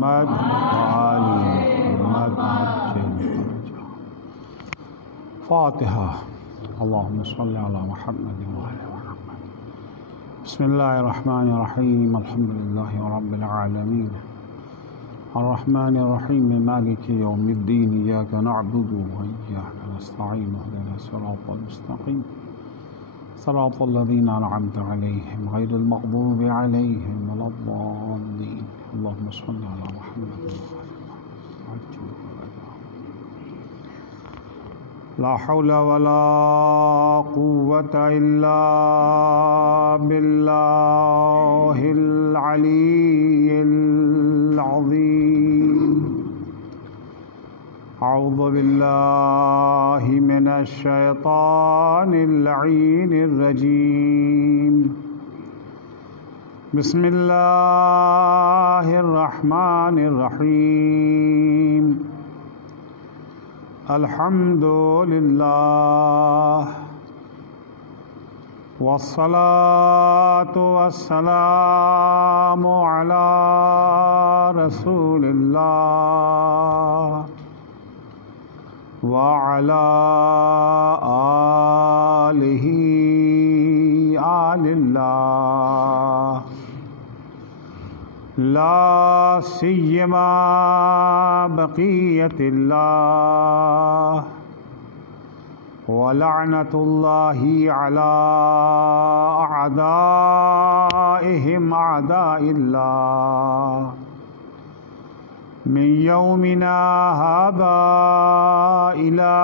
محمد وآل محمد فاتحہ. اللهم صل على محمد وآل محمد. بسم الله الرحمن الرحيم. الحمد لله رب العالمين الرحمن الرحيم مالك يوم الدين. إياك نعبد وإياك نستعين. اهدنا الصراط المستقيم صراط الذين أنعمت عليهم غير المغضوب عليهم ولا الضالين. اللهم صل على محمد لا حول ولا قوة إلا بالله العلي العظيم. أعوذ بالله من الشيطان اللعين الرجيم. بسم الله الرحمن الرحيم. الحمد لله والصلاة والسلام على رسول الله وعلى آله آل الله لا سيما بقية الله ولعنة الله على أعدائهم أعداء الله من يومنا هذا إلى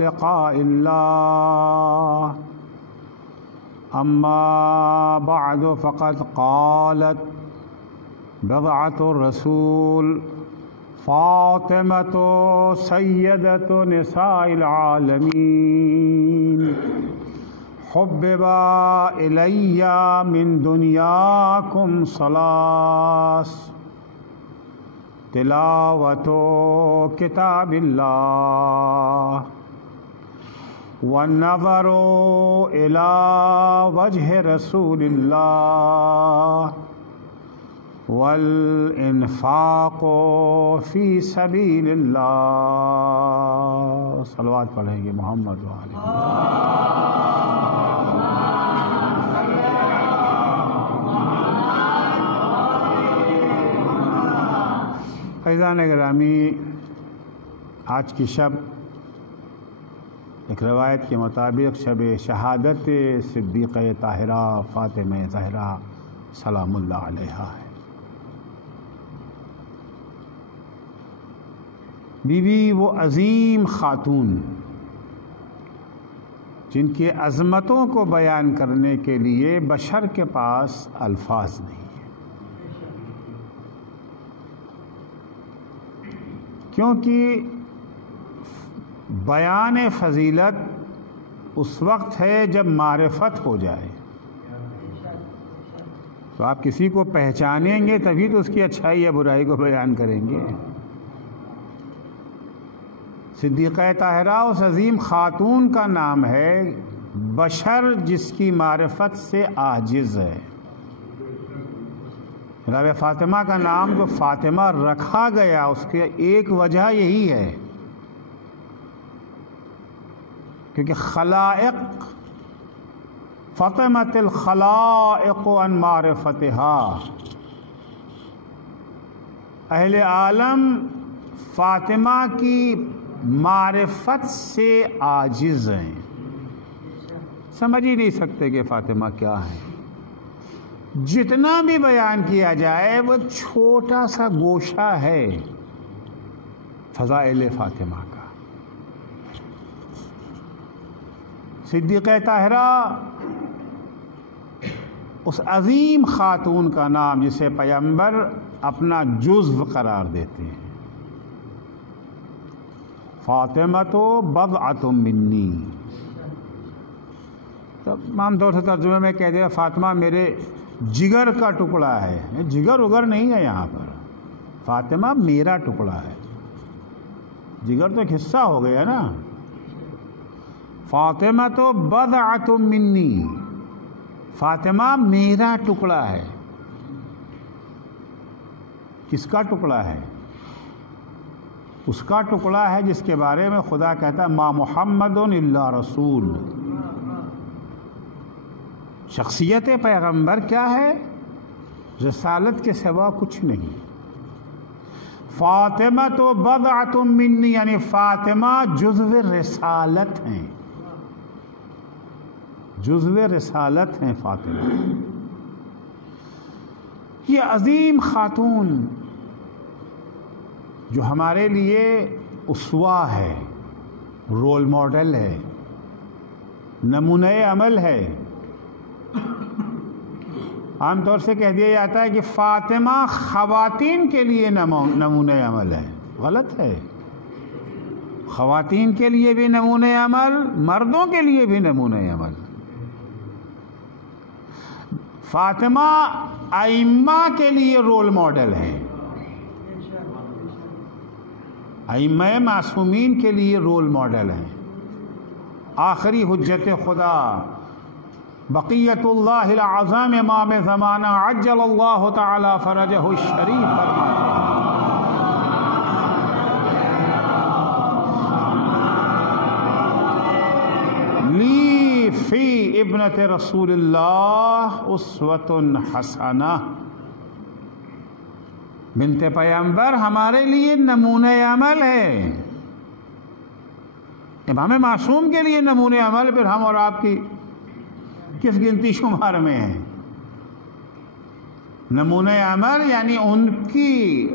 لقاء الله. أما بعد فقد قالت بضعة الرسول فاطمة سيدة نساء العالمين حبب إلي من دنياكم ثلاث: تلاوة كتاب الله والنظر إلى وجه رسول الله والانفاق فی سبیل اللہ. صلوات پڑھیں گے محمد وآلہ. فیضان گرامی، آج کی شب ایک روایت کے مطابق شب شہادت صدیقہ طاہرہ فاطمہ زہرا سلام اللہ علیہا ہے. بیوی وہ عظیم خاتون جن کی عظمتوں کو بیان کرنے کے لیے بشر کے پاس الفاظ نہیں ہیں، کیونکہ بیان فضیلت اس وقت ہے جب معرفت ہو جائے. تو آپ کسی کو پہچانیں گے تبھی تو اس کی اچھائی یا برائی کو بیان کریں گے. صدیقہ طاہرہ اس عظیم خاتون کا نام ہے، بشر جس کی معرفت سے عاجز ہے. جناب فاطمہ کا نام جو فاطمہ رکھا گیا اس کی ایک وجہ یہی ہے کیونکہ خلائق فطمت الخلائق عن معرفتها، اہل عالم فاطمہ کی معرفت سے عاجز ہیں، سمجھ ہی نہیں سکتے کہ فاطمہ کیا ہے. جتنا بھی بیان کیا جائے وہ چھوٹا سا گوشہ ہے فضائل فاطمہ کا. صدیقہ طاہرہ اس عظیم خاتون کا نام جسے پیغمبر اپنا جزو قرار دیتے ہیں. فاطمہ تو بضعۃ منی، عام طور سے ترجمے میں کہہ دیا فاطمہ میرے جگر کا ٹکڑا ہے. جگر اگر نہیں ہے یہاں پر، فاطمہ میرا ٹکڑا ہے. جگر تو ایک حصہ ہو گیا نا. فاطمہ تو بضعۃ منی، فاطمہ میرا ٹکڑا ہے. کس کا ٹکڑا ہے؟ اس کا ٹکڑا ہے جس کے بارے میں خدا کہتا ہے ما محمد الا رسول. شخصیت پیغمبر کیا ہے؟ رسالت کے سوا کچھ نہیں. فاطمہ تو بضعۃ منی، یعنی فاطمہ جزو رسالت ہیں، جزو رسالت ہیں فاطمہ. یہ عظیم خاتون جو ہمارے لیے اسوہ ہے، رول ماڈل ہے، نمونہ عمل ہے. عام طور سے کہہ دیا جاتا ہے کہ فاطمہ خواتین کے لیے نمونہ عمل ہے. غلط ہے. خواتین کے لیے بھی نمونہ عمل، مردوں کے لیے بھی نمونہ عمل. فاطمہ ائمہ کے لیے رول ماڈل ہے، ائمہ معصومین کے لیے رول ماڈل ہیں. آخری حجت خدا بقیت اللہ العظام امام زمانہ عجل اللہ تعالی فرجہ الشریف فرماتے ہیں لی فی ابنت رسول اللہ اسوۃ حسنہ. بنت پیغمبر ہمارے لیے نمونہ عمل ہے. امام معصوم کے لیے نمونہ عمل، پھر ہم اور آپ کی کس گنتی شمار میں ہے؟ نمونہ عمل یعنی ان کی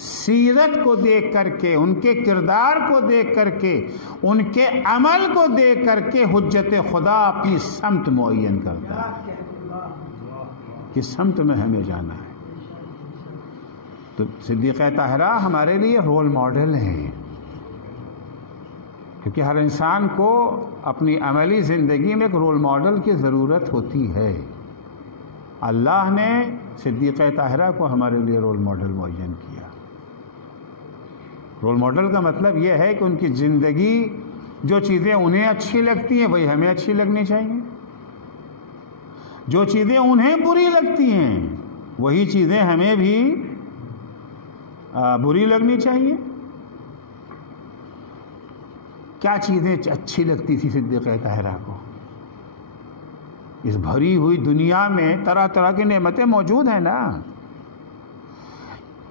سیرت کو دیکھ کر کے، ان کے کردار کو دیکھ کر کے، ان کے عمل کو دیکھ کر کے حجت خدا اپنی سمت معین کرتا ہے، کس سمت میں ہمیں جانا ہے. تو صدیقہ طاہرہ ہمارے لیے رول ماڈل ہیں، کیونکہ ہر انسان کو اپنی عملی زندگی میں ایک رول ماڈل کی ضرورت ہوتی ہے. اللہ نے صدیقہ طاہرہ کو ہمارے لیے رول ماڈل معین کیا. رول ماڈل کا مطلب یہ ہے کہ ان کی زندگی، جو چیزیں انہیں اچھی لگتی ہیں وہی ہمیں اچھی لگنی چاہیے، جو چیزیں انہیں بری لگتی ہیں وہی چیزیں ہمیں بھی بری لگنی چاہیے. کیا چیزیں اچھی لگتی تھی صدیقہ طاہرہ کو؟ اس بھری ہوئی دنیا میں طرح طرح کی نعمتیں موجود ہیں نا.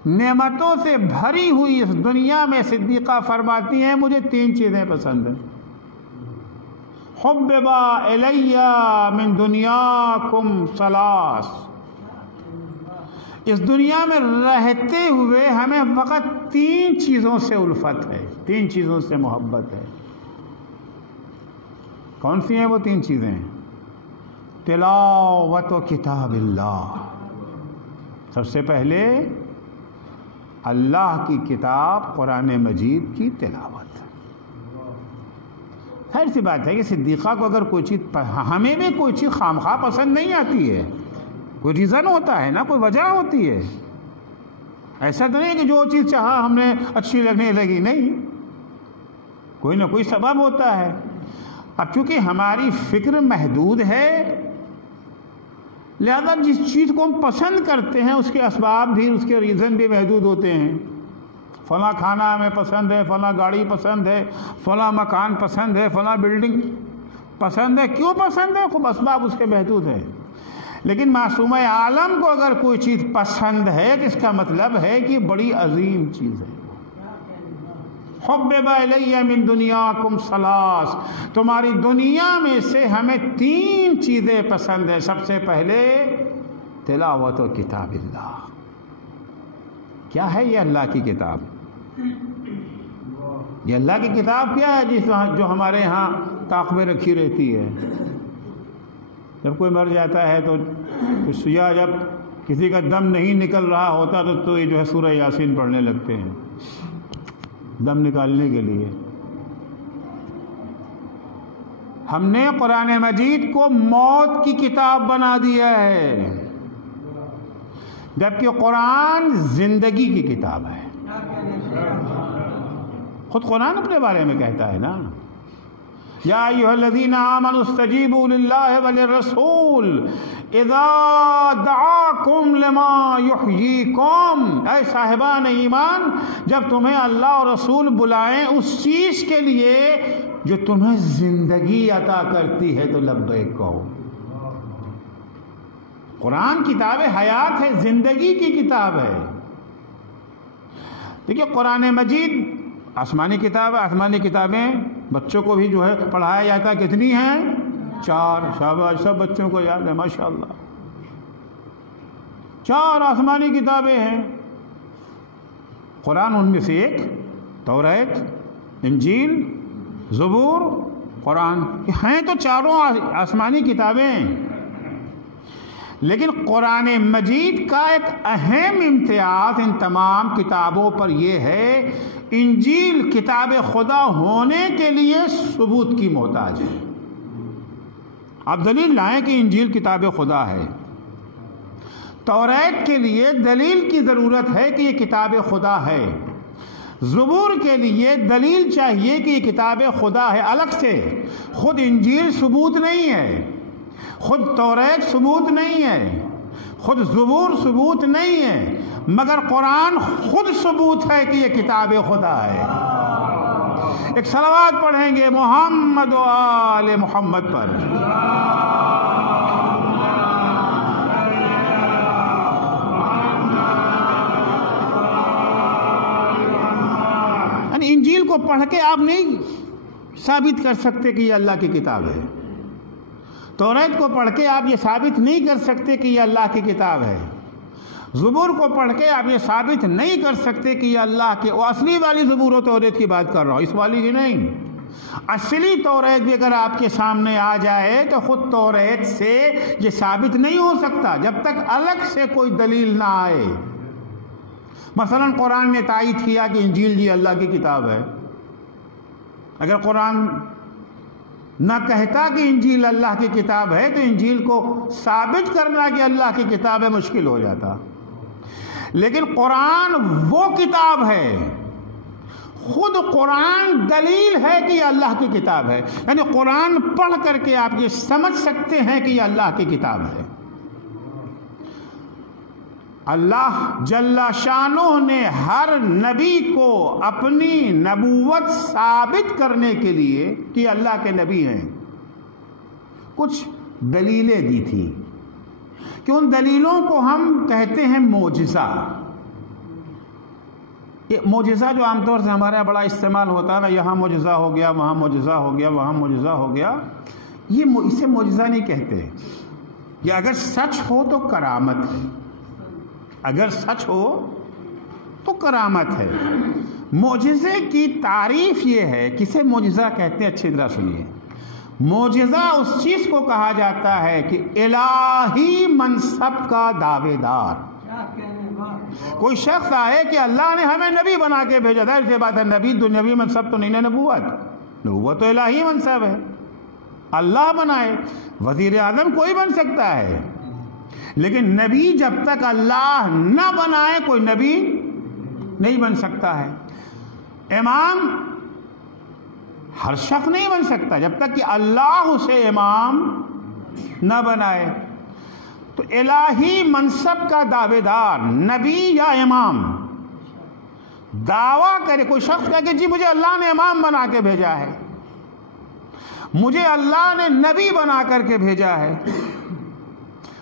نعمتوں سے بھری ہوئی اس دنیا میں صدیقہ فرماتی ہیں مجھے 3 چیزیں پسند ہیں. حبب الی من دنیاکم ثلاث. اس دنیا میں رہتے ہوئے ہمیں فقط 3 چیزوں سے الفت ہے، 3 چیزوں سے محبت ہے. کون سی ہیں وہ 3 چیزیں؟ تلاوت و کتاب اللہ. سب سے پہلے اللہ کی کتاب قرآن مجید کی تلاوت. خیر سی بات ہے کہ صدیقہ کو اگر کوئی چیز، ہمیں بھی کوئی چیز خامخواہ پسند نہیں آتی ہے، کوئی ریزن ہوتا ہے نا، کوئی وجہ ہوتی ہے. ایسا تو نہیں کہ جو چیز چاہا ہم نے اچھی لگنے لگی، نہیں، کوئی نہ کوئی سبب ہوتا ہے. اب چونکہ ہماری فکر محدود ہے، لہذا جس چیز کو ہم پسند کرتے ہیں اس کے اسباب بھی، اس کے ریزن بھی محدود ہوتے ہیں. فلاں کھانا ہمیں پسند ہے، فلاں گاڑی پسند ہے، فلاں مکان پسند ہے، فلاں بلڈنگ پسند ہے. کیوں پسند ہے؟ خوب اسباب اس کے محدود ہیں. لیکن معصومہ عالم کو اگر کوئی چیز پسند ہے تو اس کا مطلب ہے کہ بڑی عظیم چیز ہے. حبب الی من دنیاکم ثلاث. تمہاری دنیا میں سے ہمیں 3 چیزیں پسند ہیں. سب سے پہلے تلاوت و کتاب اللہ. کیا ہے یہ اللہ کی کتاب؟ یہ اللہ کی کتاب کیا ہے جو ہمارے ہاں طاق میں رکھی رہتی ہے؟ جب کوئی مر جاتا ہے تو یا جب کسی کا دم نہیں نکل رہا ہوتا تو یہ جو ہے سورہ یاسین پڑھنے لگتے ہیں دم نکالنے کے لیے. ہم نے قرآن مجید کو موت کی کتاب بنا دیا ہے، جبکہ قرآن زندگی کی کتاب ہے. خود قرآن اپنے بارے میں کہتا ہے نا، یا ایھا الذین آمنوا استجیبوا للہ وللرسول اذا دعاکم لما یحییکم، اے صاحبان ایمان جب تمہیں اللہ اور رسول بلائیں اس چیز کے لیے جو تمہیں زندگی عطا کرتی ہے تو لبیک کہو۔ قرآن کتاب حیات ہے، زندگی کی کتاب ہے۔ دیکھیے قرآن مجید آسمانی کتاب ہے، آسمانی کتابیں بچوں کو بھی جو ہے پڑھایا جاتا ہے، کتنی ہیں؟ 4۔ شاباش، سب بچوں کو یاد ہے ماشاءاللہ۔ 4 آسمانی کتابیں ہیں، قرآن ان میں سے ایک، توریت، انجیل، زبور، قرآن ہیں تو چاروں آسمانی کتابیں۔ لیکن قرآن مجید کا ایک اہم امتیاز ان تمام کتابوں پر یہ ہے، انجیل کتاب خدا ہونے کے لیے ثبوت کی محتاج ہے۔ آپ دلیل لائیں کہ انجیل کتاب خدا ہے۔ توریت کے لیے دلیل کی ضرورت ہے کہ یہ کتاب خدا ہے۔ زبور کے لیے دلیل چاہیے کہ یہ کتاب خدا ہے الگ سے۔ خود انجیل ثبوت نہیں ہے، خود توریت ثبوت نہیں ہے، خود زبور ثبوت نہیں ہے، مگر قرآن خود ثبوت ہے کہ یہ کتاب خدا ہے۔ ایک صلوات پڑھیں گے محمد و آل محمد پر۔ یعنی انجیل کو پڑھ کے آپ نہیں ثابت کر سکتے کہ یہ اللہ کی کتاب ہے، توریت کو پڑھ کے آپ یہ ثابت نہیں کر سکتے کہ یہ اللہ کی کتاب ہے، زبور کو پڑھ کے آپ یہ ثابت نہیں کر سکتے کہ یہ اللہ کے، وہ اصلی والی زبور و توریت کی بات کر رہا ہوں، اس والی کی نہیں۔ اصلی توریت بھی اگر آپ کے سامنے آ جائے تو خود توریت سے یہ ثابت نہیں ہو سکتا جب تک الگ سے کوئی دلیل نہ آئے۔ مثلا قرآن نے تائید کیا کہ انجیل جی اللہ کی کتاب ہے، اگر قرآن نہ کہتا کہ انجیل اللہ کی کتاب ہے تو انجیل کو ثابت کرنا کہ اللہ کی کتاب ہے مشکل ہو جاتا۔ لیکن قرآن وہ کتاب ہے، خود قرآن دلیل ہے کہ یہ اللہ کی کتاب ہے، یعنی قرآن پڑھ کر کے آپ یہ سمجھ سکتے ہیں کہ یہ اللہ کی کتاب ہے۔ اللہ جل شانہ نے ہر نبی کو اپنی نبوت ثابت کرنے کے لیے کہ اللہ کے نبی ہیں کچھ دلیلیں دی تھی، کہ ان دلیلوں کو ہم کہتے ہیں معجزہ۔ یہ معجزہ جو عام طور سے ہمارے یہاں بڑا استعمال ہوتا ہے نا، یہاں معجزہ ہو گیا، وہاں معجزہ ہو گیا، وہاں معجزہ ہو گیا، یہ اسے معجزہ نہیں کہتے۔ یہ اگر سچ ہو تو کرامت ہے، اگر سچ ہو تو کرامت ہے۔ معجزے کی تعریف یہ ہے، کسے معجزہ کہتے ہیں اچھی طرح سنیے۔ معجزہ اس چیز کو کہا جاتا ہے کہ الہی منصب کا دعوے دار، کوئی شخص آئے کہ اللہ نے ہمیں نبی بنا کے بھیجا، ظاہر سی بات ہے نبی دنیاوی منصب تو نہیں ہے، نبوت تو الہی منصب ہے، اللہ بنائے۔ وزیر اعظم کوئی بن سکتا ہے، لیکن نبی جب تک اللہ نہ بنائے کوئی نبی نہیں بن سکتا ہے۔ امام ہر شخص نہیں بن سکتا جب تک کہ اللہ اسے امام نہ بنائے۔ تو الہی منصب کا دعوے دار نبی یا امام دعویٰ کرے، کوئی شخص کہے کہ جی مجھے اللہ نے امام بنا کے بھیجا ہے، مجھے اللہ نے نبی بنا کر کے بھیجا ہے۔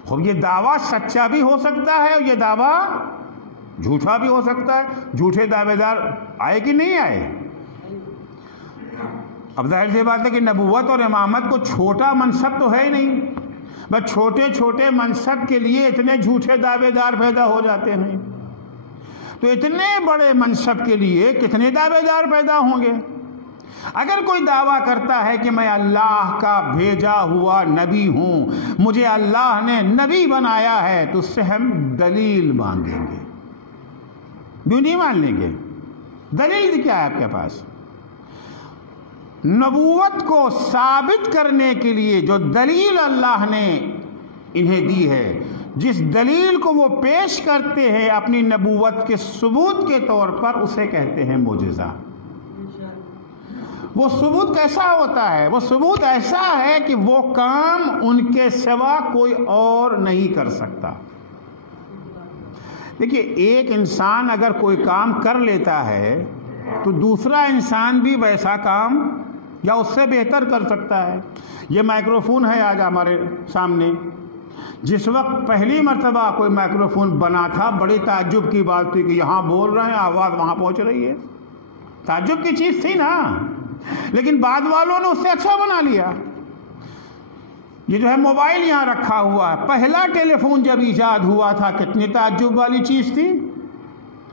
خوب یہ دعویٰ سچا بھی ہو سکتا ہے اور یہ دعویٰ جھوٹا بھی ہو سکتا ہے۔ جھوٹے دعوے دار آئے کہ نہیں آئے؟ اب ظاہر سی بات ہے کہ نبوت اور امامت کو چھوٹا منصب تو ہے ہی نہیں، بس چھوٹے چھوٹے منصب کے لیے اتنے جھوٹے دعوے دار پیدا ہو جاتے ہیں، تو اتنے بڑے منصب کے لیے کتنے دعوے دار پیدا ہوں گے۔ اگر کوئی دعویٰ کرتا ہے کہ میں اللہ کا بھیجا ہوا نبی ہوں، مجھے اللہ نے نبی بنایا ہے، تو اس سے ہم دلیل مانگیں گے، کیوں نہیں مان لیں گے؟ دلیل کیا ہے آپ کے پاس؟ نبوت کو ثابت کرنے کے لیے جو دلیل اللہ نے انہیں دی ہے، جس دلیل کو وہ پیش کرتے ہیں اپنی نبوت کے ثبوت کے طور پر، اسے کہتے ہیں معجزہ۔ وہ ثبوت کیسا ہوتا ہے؟ وہ ثبوت ایسا ہے کہ وہ کام ان کے سوا کوئی اور نہیں کر سکتا۔ دیکھیے، ایک انسان اگر کوئی کام کر لیتا ہے تو دوسرا انسان بھی ویسا کام یا اس سے بہتر کر سکتا ہے۔ یہ مائکروفون ہے آج ہمارے سامنے، جس وقت پہلی مرتبہ کوئی مائکروفون بنا تھا بڑی تعجب کی بات تھی کہ یہاں بول رہے ہیں، آواز وہاں پہنچ رہی ہے، تعجب کی چیز تھی نا، لیکن بعد والوں نے اس سے اچھا بنا لیا۔ یہ جو ہے موبائل یہاں رکھا ہوا ہے، پہلا ٹیلی فون جب ایجاد ہوا تھا کتنی تعجب والی چیز تھی،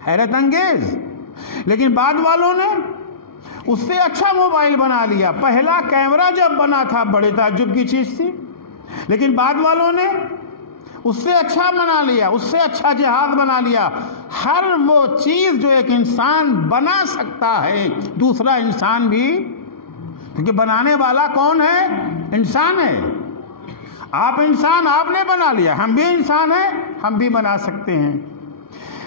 حیرت انگیز، لیکن بعد والوں نے اس سے اچھا موبائل بنا لیا۔ پہلا کیمرہ جب بنا تھا بڑے تعجب کی چیز تھی، لیکن بعد والوں نے اس سے اچھا بنا لیا، اس سے اچھا جہاز بنا لیا۔ ہر وہ چیز جو ایک انسان بنا سکتا ہے دوسرا انسان بھی، کیونکہ بنانے والا کون ہے؟ انسان ہے۔ آپ انسان، آپ نے بنا لیا، ہم بھی انسان ہیں، ہم بھی بنا سکتے ہیں۔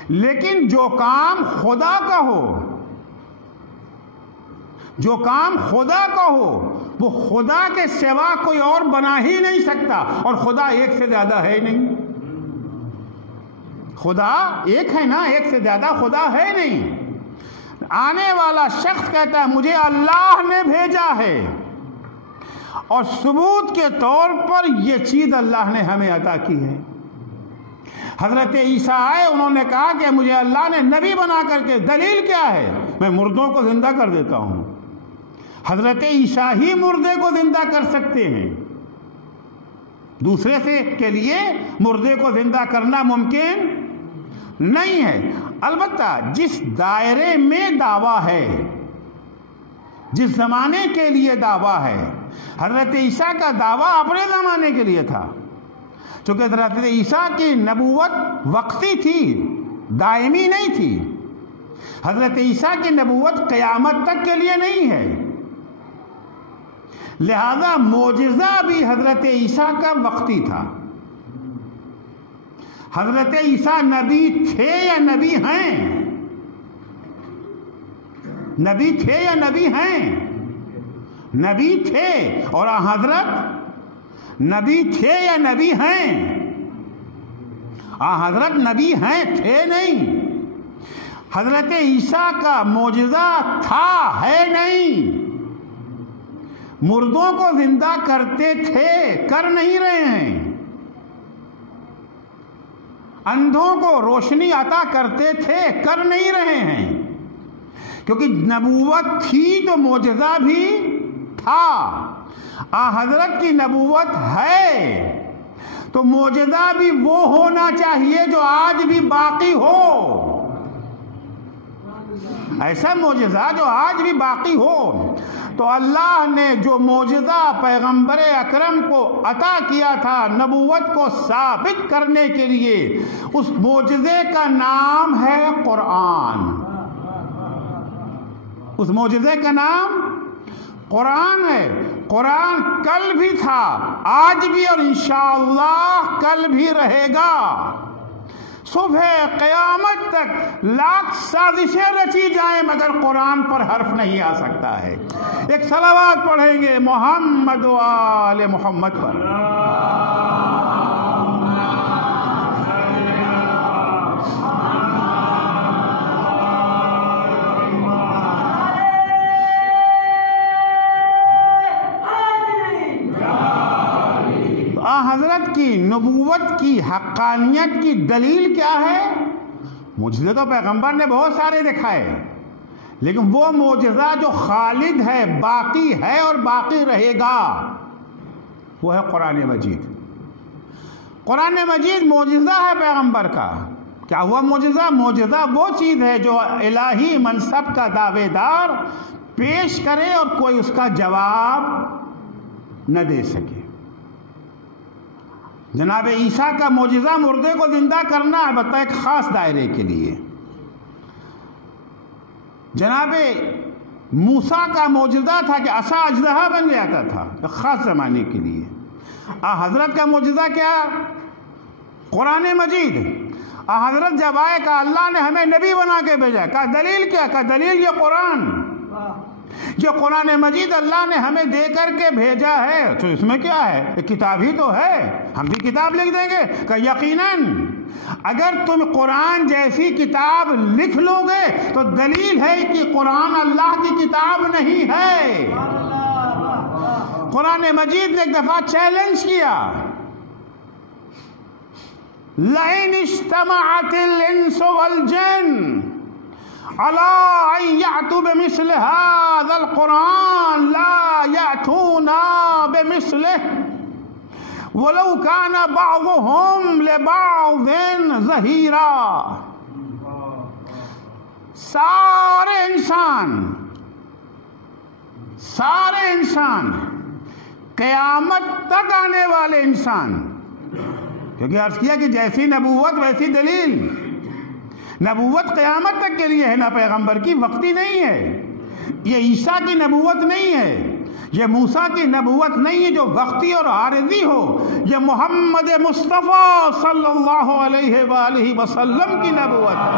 لیکن جو کام خدا کا ہو، جو کام خدا کا ہو، وہ خدا کے سوا کوئی اور بنا ہی نہیں سکتا، اور خدا ایک سے زیادہ ہے نہیں۔ خدا ایک ہے نا، ایک سے زیادہ خدا ہے نہیں۔ آنے والا شخص کہتا ہے مجھے اللہ نے بھیجا ہے، اور ثبوت کے طور پر یہ چیز اللہ نے ہمیں عطا کی ہے۔ حضرت عیسیٰ آئے، انہوں نے کہا کہ مجھے اللہ نے نبی بنا کر کے، دلیل کیا ہے؟ میں مردوں کو زندہ کر دیتا ہوں۔ حضرت عیسیٰ ہی مردے کو زندہ کر سکتے ہیں، دوسرے سے کے لیے مردے کو زندہ کرنا ممکن نہیں ہے۔ البتہ جس دائرے میں دعویٰ ہے، جس زمانے کے لیے دعویٰ ہے، حضرت عیسیٰ کا دعویٰ اپنے زمانے کے لیے تھا، چونکہ حضرت عیسیٰ کی نبوت وقتی تھی، دائمی نہیں تھی۔ حضرت عیسیٰ کی نبوت قیامت تک کے لیے نہیں ہے، لہذا معجزہ بھی حضرت عیسیٰ کا وقتی تھا۔ حضرت عیسیٰ نبی تھے یا نبی ہیں؟ نبی تھے یا نبی ہیں؟ نبی تھے، اور حضرت نبی تھے یا نبی ہیں؟ حضرت نبی ہیں، تھے نہیں۔ حضرت عیسیٰ کا معجزہ تھا، ہے نہیں۔ مردوں کو زندہ کرتے تھے، کر نہیں رہے ہیں۔ اندھوں کو روشنی عطا کرتے تھے، کر نہیں رہے ہیں۔ کیونکہ نبوت تھی تو معجزہ بھی تھا۔ حضرت کی نبوت ہے تو معجزہ بھی وہ ہونا چاہیے جو آج بھی باقی ہو، ایسا معجزہ جو آج بھی باقی ہو۔ تو اللہ نے جو معجزہ پیغمبر اکرم کو عطا کیا تھا نبوت کو ثابت کرنے کے لیے، اس معجزے کا نام ہے قرآن۔ اس معجزے کا نام قرآن ہے۔ قرآن کل بھی تھا، آج بھی، اور انشاءاللہ کل بھی رہے گا۔ صبح قیامت تک لاکھ سازشیں رچی جائیں مگر قرآن پر حرف نہیں آ سکتا ہے۔ ایک صلوات پڑھیں گے محمد و آل محمد پر۔ حضرت کی نبوت کی حقانیت کی دلیل کیا ہے؟ معجزے تو پیغمبر نے بہت سارے دکھائے، لیکن وہ معجزہ جو خالد ہے، باقی ہے اور باقی رہے گا، وہ ہے قرآن مجید۔ قرآن مجید معجزہ ہے پیغمبر کا۔ کیا ہوا معجزہ؟ معجزہ وہ چیز ہے جو الہی منصب کا دعوے دار پیش کرے اور کوئی اس کا جواب نہ دے سکے۔ جناب عیسیٰ کا معجزہ مردے کو زندہ کرنا، البتہ ایک خاص دائرے کے لیے۔ جناب موسیٰ کا معجزہ تھا کہ عصا اژدہا بن جاتا تھا، ایک خاص زمانے کے لیے۔ حضرت کا معجزہ کیا؟ قرآن مجید۔ حضرت جب آئے کہا اللہ نے ہمیں نبی بنا کے بھیجا، کہا دلیل کیا؟ کہا دلیل یہ قرآن۔ یہ قرآن مجید اللہ نے ہمیں دے کر کے بھیجا ہے تو اس میں کیا ہے؟ ایک کتاب ہی تو ہے، ہم بھی کتاب لکھ دیں گے کہ یقیناً اگر تم قرآن جیسی کتاب لکھ لو گے تو دلیل ہے کہ قرآن اللہ کی کتاب نہیں ہے۔ قرآن مجید نے ایک دفعہ چیلنج کیا، لَئِنِ اجْتَمَعَتِ الْإِنسُ وَالْجِنُّ عَلَىٰ أَن يَأْتُوا بِمِثْلِ هَٰذَا الْقُرْآنِ لَا يَأْتُونَ بِمِثْلِهِ وَلَوْ كَانَ بَعْضُهُمْ لِبَعْضٍ ظَهِيرًا۔ سارے انسان قیامت تک آنے والے انسان، کیونکہ عرض کیا کہ جیسی نبوت ویسی دلیل، نبوت قیامت تک کے لیے ہے، نہ پیغمبر کی وقتی نہیں ہے، یہ عیسیٰ کی نبوت نہیں ہے، یہ موسیٰ کی نبوت نہیں ہے جو وقتی اور عارضی ہو، یہ محمد مصطفیٰ صلی اللہ علیہ وآلہ وسلم کی نبوت ہے۔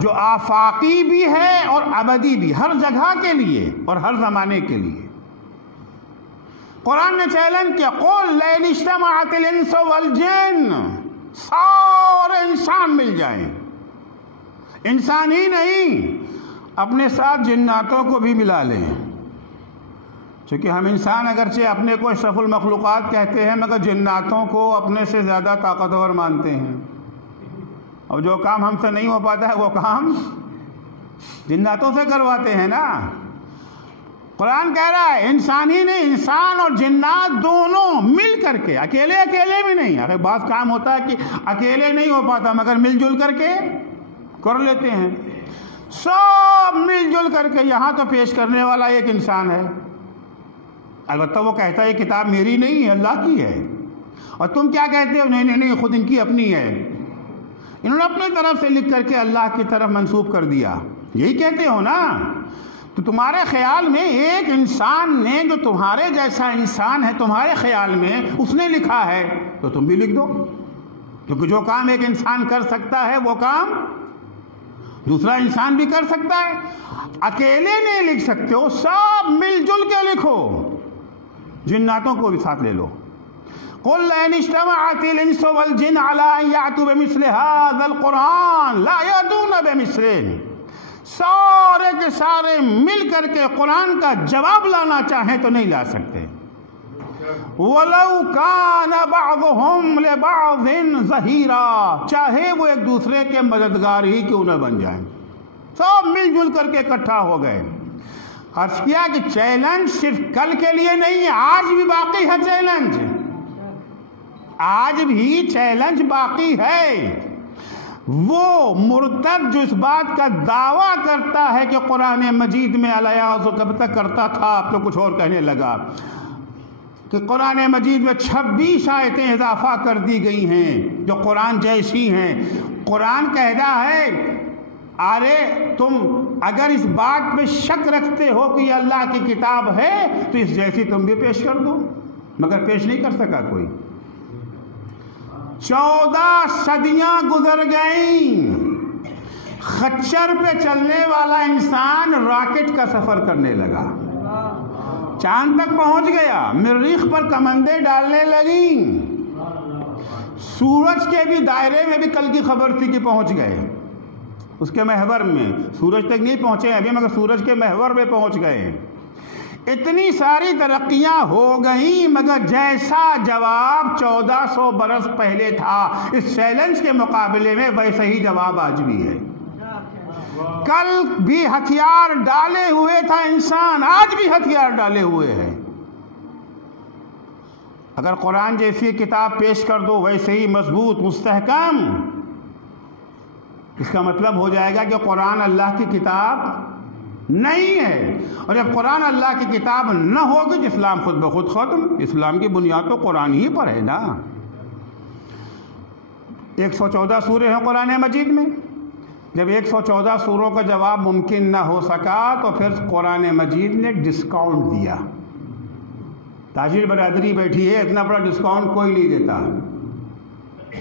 جو آفاقی بھی ہے اور ابدی بھی، ہر جگہ کے لیے اور ہر زمانے کے لیے۔ قرآن نے چیلنج کیا، قُلْ لَئِنِ اجْتَمَعَتِ الْإِنسُ وَالْجِنُّ، سارے انسان مل جائیں، انسان ہی نہیں اپنے ساتھ جناتوں کو بھی ملا لیں، چونکہ ہم انسان اگرچہ اپنے کو اشرف المخلوقات کہتے ہیں مگر جناتوں کو اپنے سے زیادہ طاقتور مانتے ہیں، اور جو کام ہم سے نہیں ہو پاتا ہے وہ کام جناتوں سے کرواتے ہیں نا۔ قرآن کہہ رہا ہے انسان ہی نہیں، انسان اور جنات دونوں مل کر کے، اکیلے بھی نہیں، اگر بعض کام ہوتا ہے کہ اکیلے نہیں ہو پاتا مگر مل جل کر کے کر لیتے ہیں، سب مل جل کر کے یہاں تو پیش کرنے والا ایک انسان ہے، البتہ وہ کہتا ہے یہ کتاب میری نہیں ہے، اللہ کی ہے، اور تم کیا کہتے ہو؟ نہیں خود ان کی اپنی ہے، انہوں نے اپنی طرف سے لکھ کر کے اللہ کی طرف منسوب کر دیا، یہی کہتے ہو نا؟ تو تمہارے خیال میں ایک انسان نے، جو تمہارے جیسا انسان ہے تمہارے خیال میں، اس نے لکھا ہے تو تم بھی لکھ دو، کیونکہ جو کام ایک انسان کر سکتا ہے وہ کام دوسرا انسان بھی کر سکتا ہے۔ اکیلے نہیں لکھ سکتے ہو، سب مل جل کے لکھو، جناتوں کو بھی ساتھ لے لو۔ قُلْ لَئِنِ اجْتَمَعَتِ الْإِنسُ وَالْجِنُّ عَلَىٰ أَن يَأْتُوا بِمِثْلِ هَٰذَا الْقُرْآنِ لَا يَأْتُونَ بِمِثْلِهِ، سارے کے سارے مل کر کے قرآن کا جواب لانا چاہیں تو نہیں لا سکتے۔ وَلَوْ كَانَ بَعْضُهُمْ لِبَعْضٍ ظَهِيرًا، چاہے وہ ایک دوسرے کے مددگار ہی کیوں نہ بن جائیں، سب مل جل کر کے اکٹھا ہو گئے۔ عرض کیا کہ چیلنج صرف کل کے لیے نہیں ہے، آج بھی باقی ہے چیلنج، آج بھی چیلنج باقی ہے۔ وہ مرتد جو اس بات کا دعویٰ کرتا ہے کہ قرآن مجید میں الیاذ کب تک کرتا تھا، اب تو کچھ اور کہنے لگا، کہ قرآن مجید میں 26 آیتیں اضافہ کر دی گئی ہیں جو قرآن جیسی ہیں۔ قرآن کہتا ہے ارے تم اگر اس بات پہ شک رکھتے ہو کہ یہ اللہ کی کتاب ہے تو اس جیسی تم بھی پیش کر دو، مگر پیش نہیں کر سکا کوئی۔ 14 صدیاں گزر گئیں، خچر پہ چلنے والا انسان راکٹ کا سفر کرنے لگا، چاند تک پہنچ گیا، مریخ پر کمندیں ڈالنے لگیں، سورج کے بھی دائرے میں بھی کل کی خبر تھی کہ پہنچ گئے، اس کے محور میں، سورج تک نہیں پہنچے ابھی مگر سورج کے محور میں پہنچ گئے۔ اتنی ساری ترقیاں ہو گئیں مگر جیسا جواب 1400 برس پہلے تھا اس چیلنج کے مقابلے میں ویسا ہی جواب آج بھی ہے۔ کل بھی ہتھیار ڈالے ہوئے تھا انسان، آج بھی ہتھیار ڈالے ہوئے ہیں۔ اگر قرآن جیسی کتاب پیش کر دو ویسے ہی مضبوط مستحکم، اس کا مطلب ہو جائے گا کہ قرآن اللہ کی کتاب نہیں ہے، اور جب قرآن اللہ کی کتاب نہ ہوگی تو اسلام خود بخود ختم۔ اسلام کی بنیاد تو قرآن ہی پر ہے نا۔ 114 سورے ہیں قرآن مجید میں، جب 114 سوروں کا جواب ممکن نہ ہو سکا تو پھر قرآن مجید نے ڈسکاؤنٹ دیا۔ تاجر برادری بیٹھی ہے، اتنا بڑا ڈسکاؤنٹ کوئی نہیں دیتا،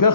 10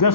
10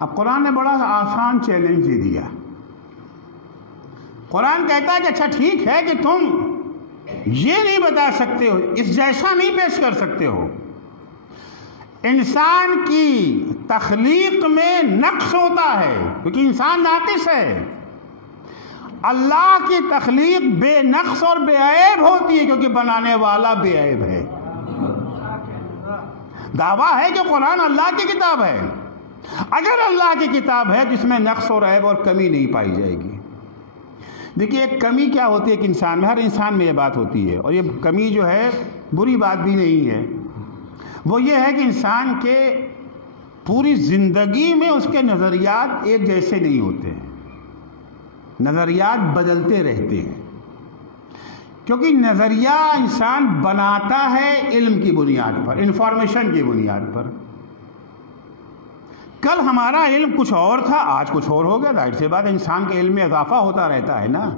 اب قرآن نے بڑا آسان چیلنج دے دیا. قرآن کہتا ہے کہ اچھا ٹھیک ہے کہ تم یہ نہیں بتا سکتے ہو، اس جیسا نہیں پیش کر سکتے ہو. انسان کی تخلیق میں نقص ہوتا ہے کیونکہ انسان ناقص ہے. اللہ کی تخلیق بے نقص اور بے عیب ہوتی ہے کیونکہ بنانے والا بے عیب ہے. دعویٰ ہے کہ قرآن اللہ کی کتاب ہے. اگر اللہ کی کتاب ہے جس میں نقص اور عیب اور کمی نہیں پائی جائے گی. دیکھیے ایک کمی کیا ہوتی ہے ایک انسان میں، ہر انسان میں یہ بات ہوتی ہے، اور یہ کمی جو ہے بری بات بھی نہیں ہے. وہ یہ ہے کہ انسان کے پوری زندگی میں اس کے نظریات ایک جیسے نہیں ہوتے ہیں، نظریات بدلتے رہتے ہیں. کیونکہ نظریہ انسان بناتا ہے علم کی بنیاد پر، انفارمیشن کی بنیاد پر. کل ہمارا علم کچھ اور تھا، آج کچھ اور ہو گیا. ظاہر سی بات انسان کے علم میں اضافہ ہوتا رہتا ہے نا.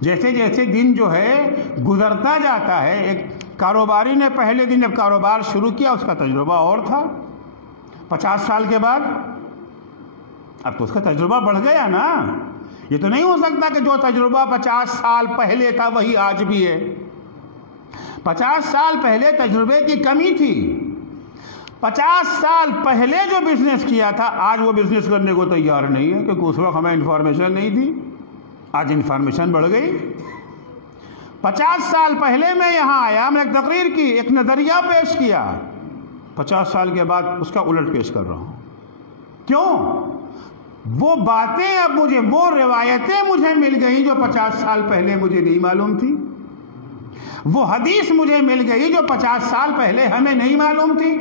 جیسے جیسے دن جو ہے گزرتا جاتا ہے. ایک کاروباری نے پہلے دن جب کاروبار شروع کیا اس کا تجربہ اور تھا، 50 سال کے بعد اب تو اس کا تجربہ بڑھ گیا نا. یہ تو نہیں ہو سکتا کہ جو تجربہ 50 سال پہلے تھا وہی آج بھی ہے. 50 سال پہلے تجربے کی کمی تھی. 50 سال پہلے جو بزنس کیا تھا آج وہ بزنس کرنے کو تیار نہیں ہے کیونکہ اس وقت ہمیں انفارمیشن نہیں تھی. آج انفارمیشن بڑھ گئی. 50 سال پہلے میں یہاں آیا، میں نے ایک تقریر کی، ایک نظریہ پیش کیا. 50 سال کے بعد اس کا الٹ پیش کر رہا ہوں. کیوں؟ وہ باتیں اب مجھے، وہ روایتیں مجھے مل گئی جو 50 سال پہلے مجھے نہیں معلوم تھی. وہ حدیث مجھے مل گئی جو 50 سال پہلے ہمیں نہیں معلوم تھی.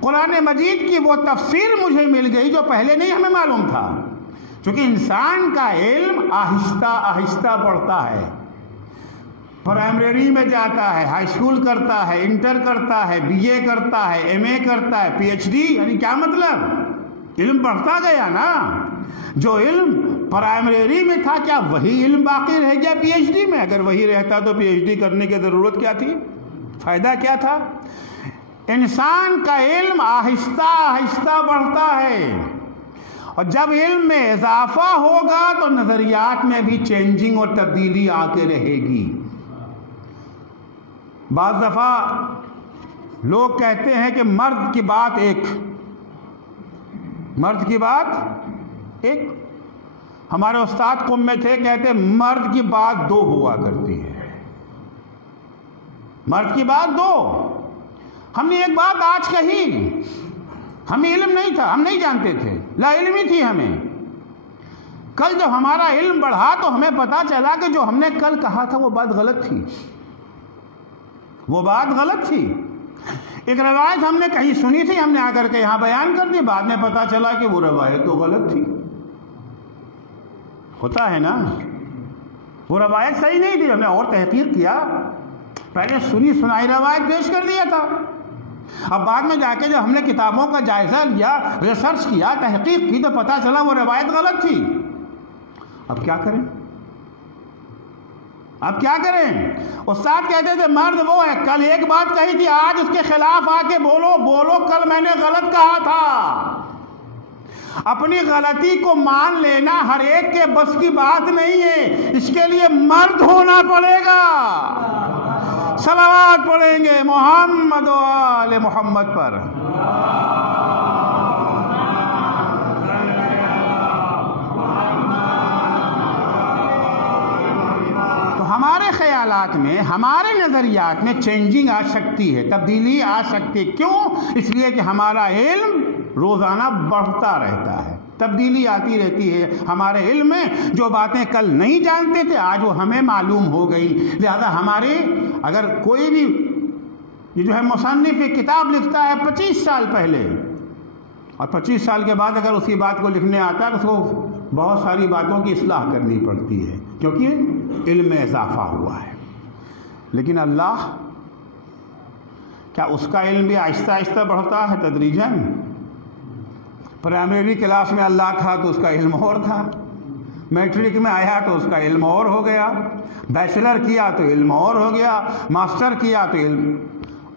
قرآن مجید کی وہ تفسیر مجھے مل گئی جو پہلے نہیں ہمیں معلوم تھا. چونکہ انسان کا علم آہستہ آہستہ بڑھتا ہے. پرائمری میں جاتا ہے، ہائی اسکول کرتا ہے، انٹر کرتا ہے، بی اے کرتا ہے، ایم اے کرتا ہے، پی ایچ ڈی. یعنی کیا مطلب؟ علم بڑھتا گیا نا. جو علم پرائمری میں تھا کیا وہی علم باقی رہ گیا پی ایچ ڈی میں؟ اگر وہی رہتا تو پی ایچ ڈی کرنے کی ضرورت کیا تھی؟ فائدہ کیا تھا؟ انسان کا علم آہستہ آہستہ بڑھتا ہے، اور جب علم میں اضافہ ہوگا تو نظریات میں بھی چینجنگ اور تبدیلی آ کے رہے گی. بعض دفعہ لوگ کہتے ہیں کہ مرد کی بات ایک، مرد کی بات ایک. ہمارے استاد قوم میں تھے، کہتے مرد کی بات دو ہوا کرتی ہے. مرد کی بات دو. ہم نے ایک بات آج کہی، ہمیں علم نہیں تھا، ہم نہیں جانتے تھے، لا علمی تھی ہمیں. کل جب ہمارا علم بڑھا تو ہمیں پتا چلا کہ جو ہم نے کل کہا تھا وہ بات غلط تھی، وہ بات غلط تھی. ایک روایت ہم نے کہیں سنی تھی، ہم نے آ کر کے یہاں بیان کر دی، بعد میں پتا چلا کہ وہ روایت تو غلط تھی. ہوتا ہے نا، وہ روایت صحیح نہیں تھی، ہم نے اور تحقیق کیا. پہلے سنی سنائی روایت پیش کر دیا تھا، اب بعد میں جا کے جب ہم نے کتابوں کا جائزہ لیا، ریسرچ کیا، تحقیق کی، تو پتا چلا وہ روایت غلط تھی. اب کیا کریں؟ اب کیا کریں؟ استاد کہتے تھے مرد وہ ہے، کل ایک بات کہی تھی، آج اس کے خلاف آ کے بولو بولو کل میں نے غلط کہا تھا. اپنی غلطی کو مان لینا ہر ایک کے بس کی بات نہیں ہے، اس کے لیے مرد ہونا پڑے گا. صلوات پڑھیں گے محمد و آل محمد پر. ہمارے خیالات میں، ہمارے نظریات میں چینجنگ آ سکتی ہے، تبدیلی آ سکتی ہے. کیوں؟ اس لیے کہ ہمارا علم روزانہ بڑھتا رہتا ہے، تبدیلی آتی رہتی ہے. ہمارے علم میں جو باتیں کل نہیں جانتے تھے آج وہ ہمیں معلوم ہو گئی. لہذا ہمارے، اگر کوئی بھی یہ جو ہے مصنف ایک کتاب لکھتا ہے 25 سال پہلے، اور 25 سال کے بعد اگر اسی بات کو لکھنے آتا ہے تو اس کو بہت ساری باتوں کی اصلاح کرنی پڑتی ہے کیونکہ علم میں اضافہ ہوا ہے. لیکن اللہ، کیا اس کا علم بھی آہستہ آہستہ بڑھتا ہے تدریجاً؟ پرائمری کلاس میں اللہ تھا تو اس کا علم اور تھا، میٹرک میں آیا تو اس کا علم اور ہو گیا، بیچلر کیا تو علم اور ہو گیا، ماسٹر کیا تو علم،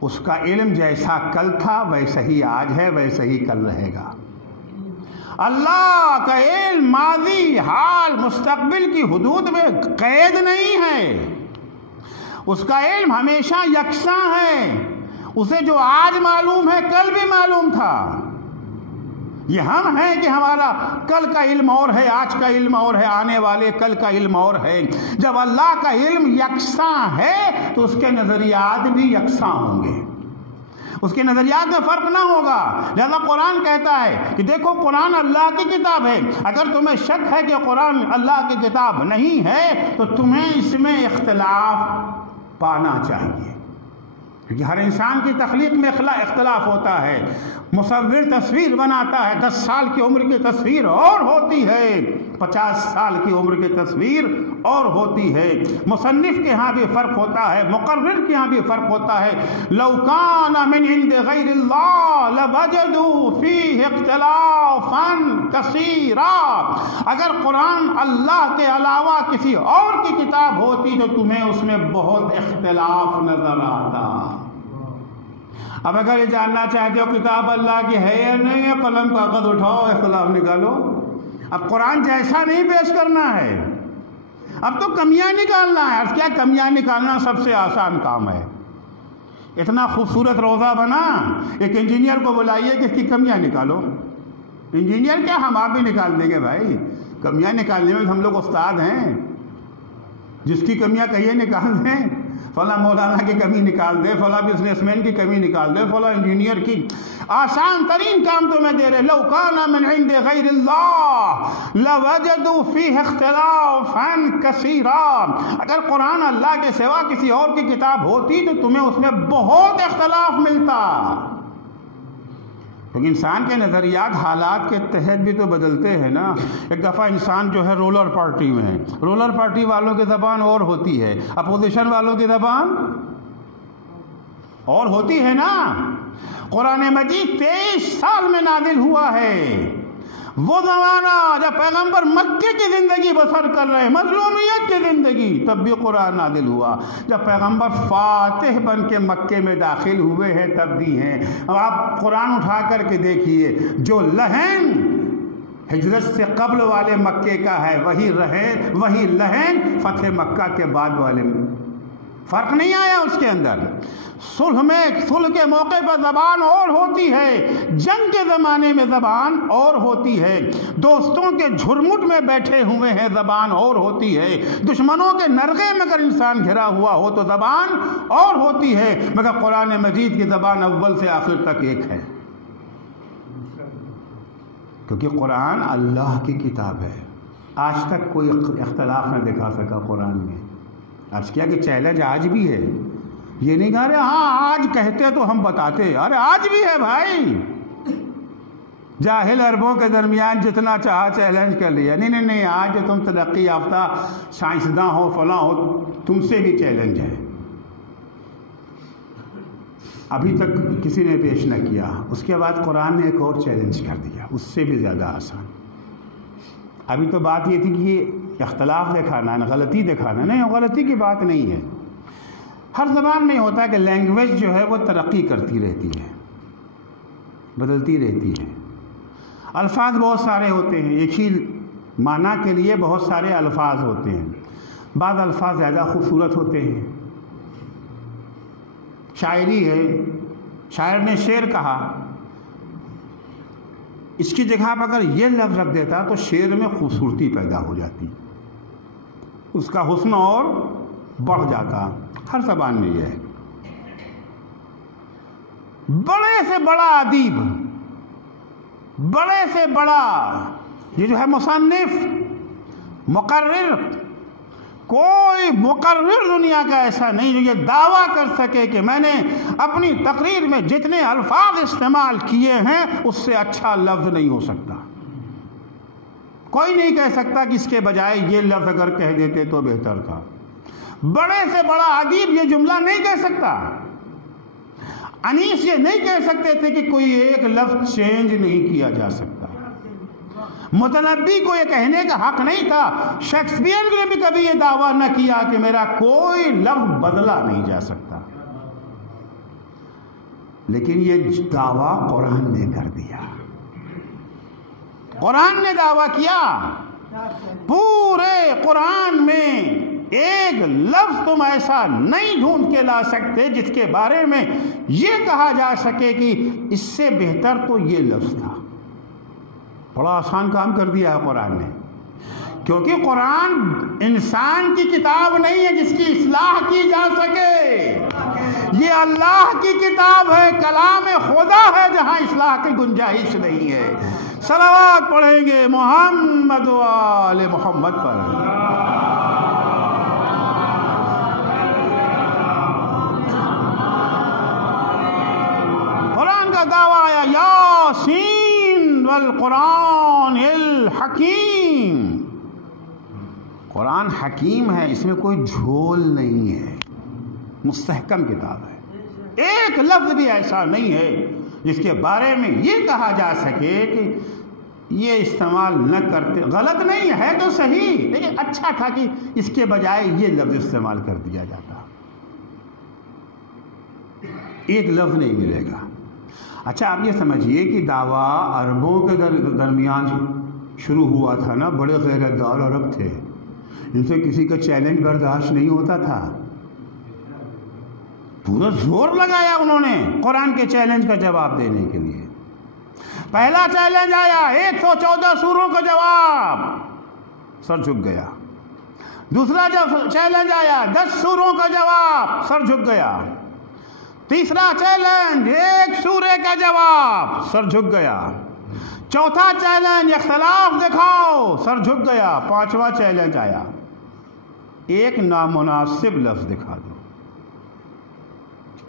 اس کا علم جیسا کل تھا ویسا ہی آج ہے، ویسا ہی کل رہے گا. اللہ کا علم ماضی، حال، مستقبل کی حدود میں قید نہیں ہے، اس کا علم ہمیشہ یکساں ہے، اسے جو آج معلوم ہے کل بھی معلوم تھا۔ یہ ہم ہیں کہ ہمارا کل کا علم اور ہے، آج کا علم اور ہے، آنے والے کل کا علم اور ہے۔ جب اللہ کا علم یکساں ہے تو اس کے نظریات بھی یکساں ہوں گے، اس کے نظریات میں فرق نہ ہوگا۔ لہذا قرآن کہتا ہے کہ دیکھو قرآن اللہ کی کتاب ہے، اگر تمہیں شک ہے کہ قرآن اللہ کی کتاب نہیں ہے تو تمہیں اس میں اختلاف پانا چاہیے، کیونکہ ہر انسان کی تخلیق میں اختلاف ہوتا ہے۔ مصور تصویر بناتا ہے، 10 سال کی عمر کی تصویر اور ہوتی ہے، 50 سال کی عمر کی تصویر اور ہوتی ہے۔ مصنف کے ہاں بھی فرق ہوتا ہے، مقرر کے ہاں بھی فرق ہوتا ہے۔ لو کان من عند غیر اللہ لوجدوا فیہ اختلافا کثیرا، اگر قرآن اللہ کے علاوہ کسی اور کی کتاب ہوتی تو تمہیں اس میں بہت اختلاف نظر آتا۔ اب اگر یہ جاننا چاہتے ہو کتاب اللہ کی ہے یا نہیں ہے، قلم کاغذ اٹھاؤ، اختلاف نکالو۔ اب قرآن جیسا نہیں پیش کرنا ہے، اب تو کمیاں نکالنا ہے۔ اب کیا کمیاں نکالنا سب سے آسان کام ہے۔ اتنا خوبصورت روزہ بنا، ایک انجینئر کو بلائیے کہ اس کی کمیاں نکالو۔ انجینئر کیا، ہم آپ بھی نکال دیں گے بھائی، کمیاں نکالنے میں ہم لوگ استاد ہیں۔ جس کی کمیاں کہیے نکال دیں، فلاں مولانا کی کمی نکال دے، فلاں بزنس مین کی کمی نکال دے، فلاں انجینئر کی۔ آسان ترین کام تو میں دے رہے، لو کان من عند غیر اللہ لوجدوا فیہ اختلافا کثیرا، اگر قرآن اللہ کے سوا کسی اور کی کتاب ہوتی تو تمہیں اس میں بہت اختلاف ملتا، کیونکہ انسان کے نظریات حالات کے تحت بھی تو بدلتے ہیں نا۔ ایک دفعہ انسان جو ہے رولر پارٹی میں ہے، رولر پارٹی والوں کی زبان اور ہوتی ہے، اپوزیشن والوں کی زبان اور ہوتی ہے نا۔ قرآن مجید 23 سال میں نازل ہوا ہے، وہ زمانہ جب پیغمبر مکے کی زندگی بسر کر رہے، مظلومیت کی زندگی، تب بھی قرآن نازل ہوا۔ جب پیغمبر فاتح بن کے مکے میں داخل ہوئے ہیں تب بھی ہیں۔ اب آپ قرآن اٹھا کر کے دیکھیے، جو لہن ہجرت سے قبل والے مکے کا ہے وہی لہن فتح مکہ کے بعد والے میں فرق نہیں آیا اس کے اندر۔ صلح کے موقع پر زبان اور ہوتی ہے، جنگ کے زمانے میں زبان اور ہوتی ہے، دوستوں کے جھرمٹ میں بیٹھے ہوئے ہیں زبان اور ہوتی ہے، دشمنوں کے نرغے میں اگر انسان گھرا ہوا ہو تو زبان اور ہوتی ہے، مگر قرآن مجید کی زبان اول سے آخر تک ایک ہے، کیونکہ قرآن اللہ کی کتاب ہے۔ آج تک کوئی اختلاف نہ دکھا سکا قرآن میں۔ عرض کیا کہ چیلنج آج بھی ہے، یہ نہیں کہہ رہے ہاں آج کہتے تو ہم بتاتے، ارے آج بھی ہے بھائی۔ جاہل عربوں کے درمیان جتنا چاہا چیلنج کر لیا، نہیں آج جو تم ترقی یافتہ سائنسداں ہو فلاں ہو، تم سے بھی چیلنج ہے۔ ابھی تک کسی نے پیش نہ کیا، اس کے بعد قرآن نے ایک اور چیلنج کر دیا، اس سے بھی زیادہ آسان۔ ابھی تو بات یہ تھی کہ یہ اختلاف دکھانا ہے، غلطی دکھانا، نہیں غلطی کی بات نہیں ہے۔ ہر زبان میں ہوتا ہے کہ لینگویج جو ہے وہ ترقی کرتی رہتی ہے، بدلتی رہتی ہے۔ الفاظ بہت سارے ہوتے ہیں، ایک ہی معنی کے لیے بہت سارے الفاظ ہوتے ہیں، بعض الفاظ زیادہ خوبصورت ہوتے ہیں۔ شاعری ہے، شاعر نے شعر کہا، اس کی جگہ پر اگر یہ لفظ رکھ دیتا تو شعر میں خوبصورتی پیدا ہو جاتی، اس کا حسن اور بڑھ جاتا۔ ہر زبان میں یہ ہے۔ بڑے سے بڑا ادیب، بڑے سے بڑا یہ جو ہے مصنف، مقرر، کوئی مقرر دنیا کا ایسا نہیں جو یہ دعویٰ کر سکے کہ میں نے اپنی تقریر میں جتنے الفاظ استعمال کیے ہیں اس سے اچھا لفظ نہیں ہو سکتا۔ کوئی نہیں کہہ سکتا کہ اس کے بجائے یہ لفظ اگر کہہ دیتے تو بہتر تھا۔ بڑے سے بڑا ادیب یہ جملہ نہیں کہہ سکتا۔ انیس یہ نہیں کہہ سکتے تھے کہ کوئی ایک لفظ چینج نہیں کیا جا سکتا۔ متنبی کو یہ کہنے کا حق نہیں تھا۔ شیکسپیئر نے بھی کبھی یہ دعویٰ نہ کیا کہ میرا کوئی لفظ بدلا نہیں جا سکتا، لیکن یہ دعویٰ قرآن نے کر دیا۔ قرآن نے دعویٰ کیا پورے قرآن میں ایک لفظ تم ایسا نہیں ڈھونڈ کے لا سکتے جس کے بارے میں یہ کہا جا سکے کہ اس سے بہتر تو یہ لفظ تھا۔ بڑا آسان کام کر دیا ہے قرآن نے، کیونکہ قرآن انسان کی کتاب نہیں ہے جس کی اصلاح کی جا سکے، یہ اللہ کی کتاب ہے، کلام خدا ہے جہاں اصلاح کی گنجائش نہیں ہے۔ صلوات پڑھیں گے محمد و آل محمد پر۔ قرآن کا دعویٰ آیا یاسین والقرآن الحکیم، قرآن حکیم ہے، اس میں کوئی جھول نہیں ہے، مستحکم کتاب ہے، ایک لفظ بھی ایسا نہیں ہے جس کے بارے میں یہ کہا جا سکے کہ یہ استعمال نہ کرتے، غلط نہیں ہے تو صحیح، لیکن اچھا تھا کہ اس کے بجائے یہ لفظ استعمال کر دیا جاتا، ایک لفظ نہیں ملے گا۔ اچھا آپ یہ سمجھیے کہ دعویٰ عربوں کے درمیان شروع ہوا تھا نا، بڑے غیرت دار عرب تھے، ان سے کسی کا چیلنج برداشت نہیں ہوتا تھا، پورا زور لگایا انہوں نے قرآن کے چیلنج کا جواب دینے کے لیے۔ پہلا چیلنج آیا 114 سوروں کا جواب، سر جھک گیا۔ دوسرا چیلنج آیا 10 سوروں کا جواب، سر جھک گیا۔ تیسرا چیلنج 1 سورے کا جواب، سر جھک گیا۔ چوتھا چیلنج اختلاف دکھاؤ، سر جھک گیا۔ پانچواں چیلنج آیا ایک نامناسب لفظ دکھا دو،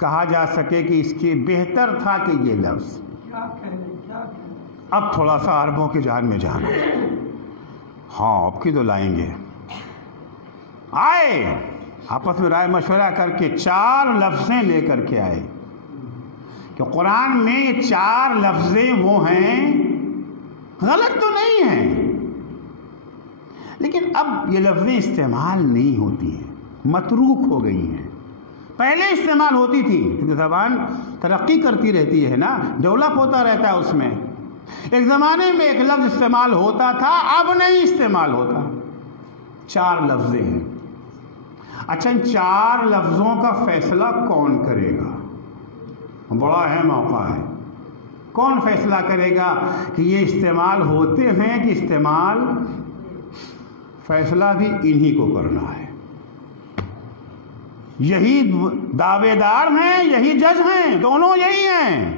کہا جا سکے کہ اس کے بہتر تھا کہ یہ لفظ۔ اب تھوڑا سا عربوں کی جان میں جانا، ہاں اب کی تو لائیں گے۔ آئے آپس میں رائے مشورہ کر کے 4 لفظیں لے کر کے آئے کہ قرآن میں یہ 4 لفظیں وہ ہیں، غلط تو نہیں ہیں، لیکن اب یہ لفظیں استعمال نہیں ہوتی ہیں، متروک ہو گئی ہیں۔ پہلے استعمال ہوتی تھی کیونکہ زبان ترقی کرتی رہتی ہے نا، ڈیولپ ہوتا رہتا ہے، اس میں ایک زمانے میں ایک لفظ استعمال ہوتا تھا، اب نہیں استعمال ہوتا۔ 4 لفظیں ہیں۔ اچھا ان 4 لفظوں کا فیصلہ کون کرے گا؟ بڑا اہم موقع ہے، کون فیصلہ کرے گا کہ یہ استعمال ہوتے ہیں کہ استعمال؟ فیصلہ بھی انہی کو کرنا ہے، یہی دعوے دار ہیں، یہی جج ہیں، دونوں یہی ہیں۔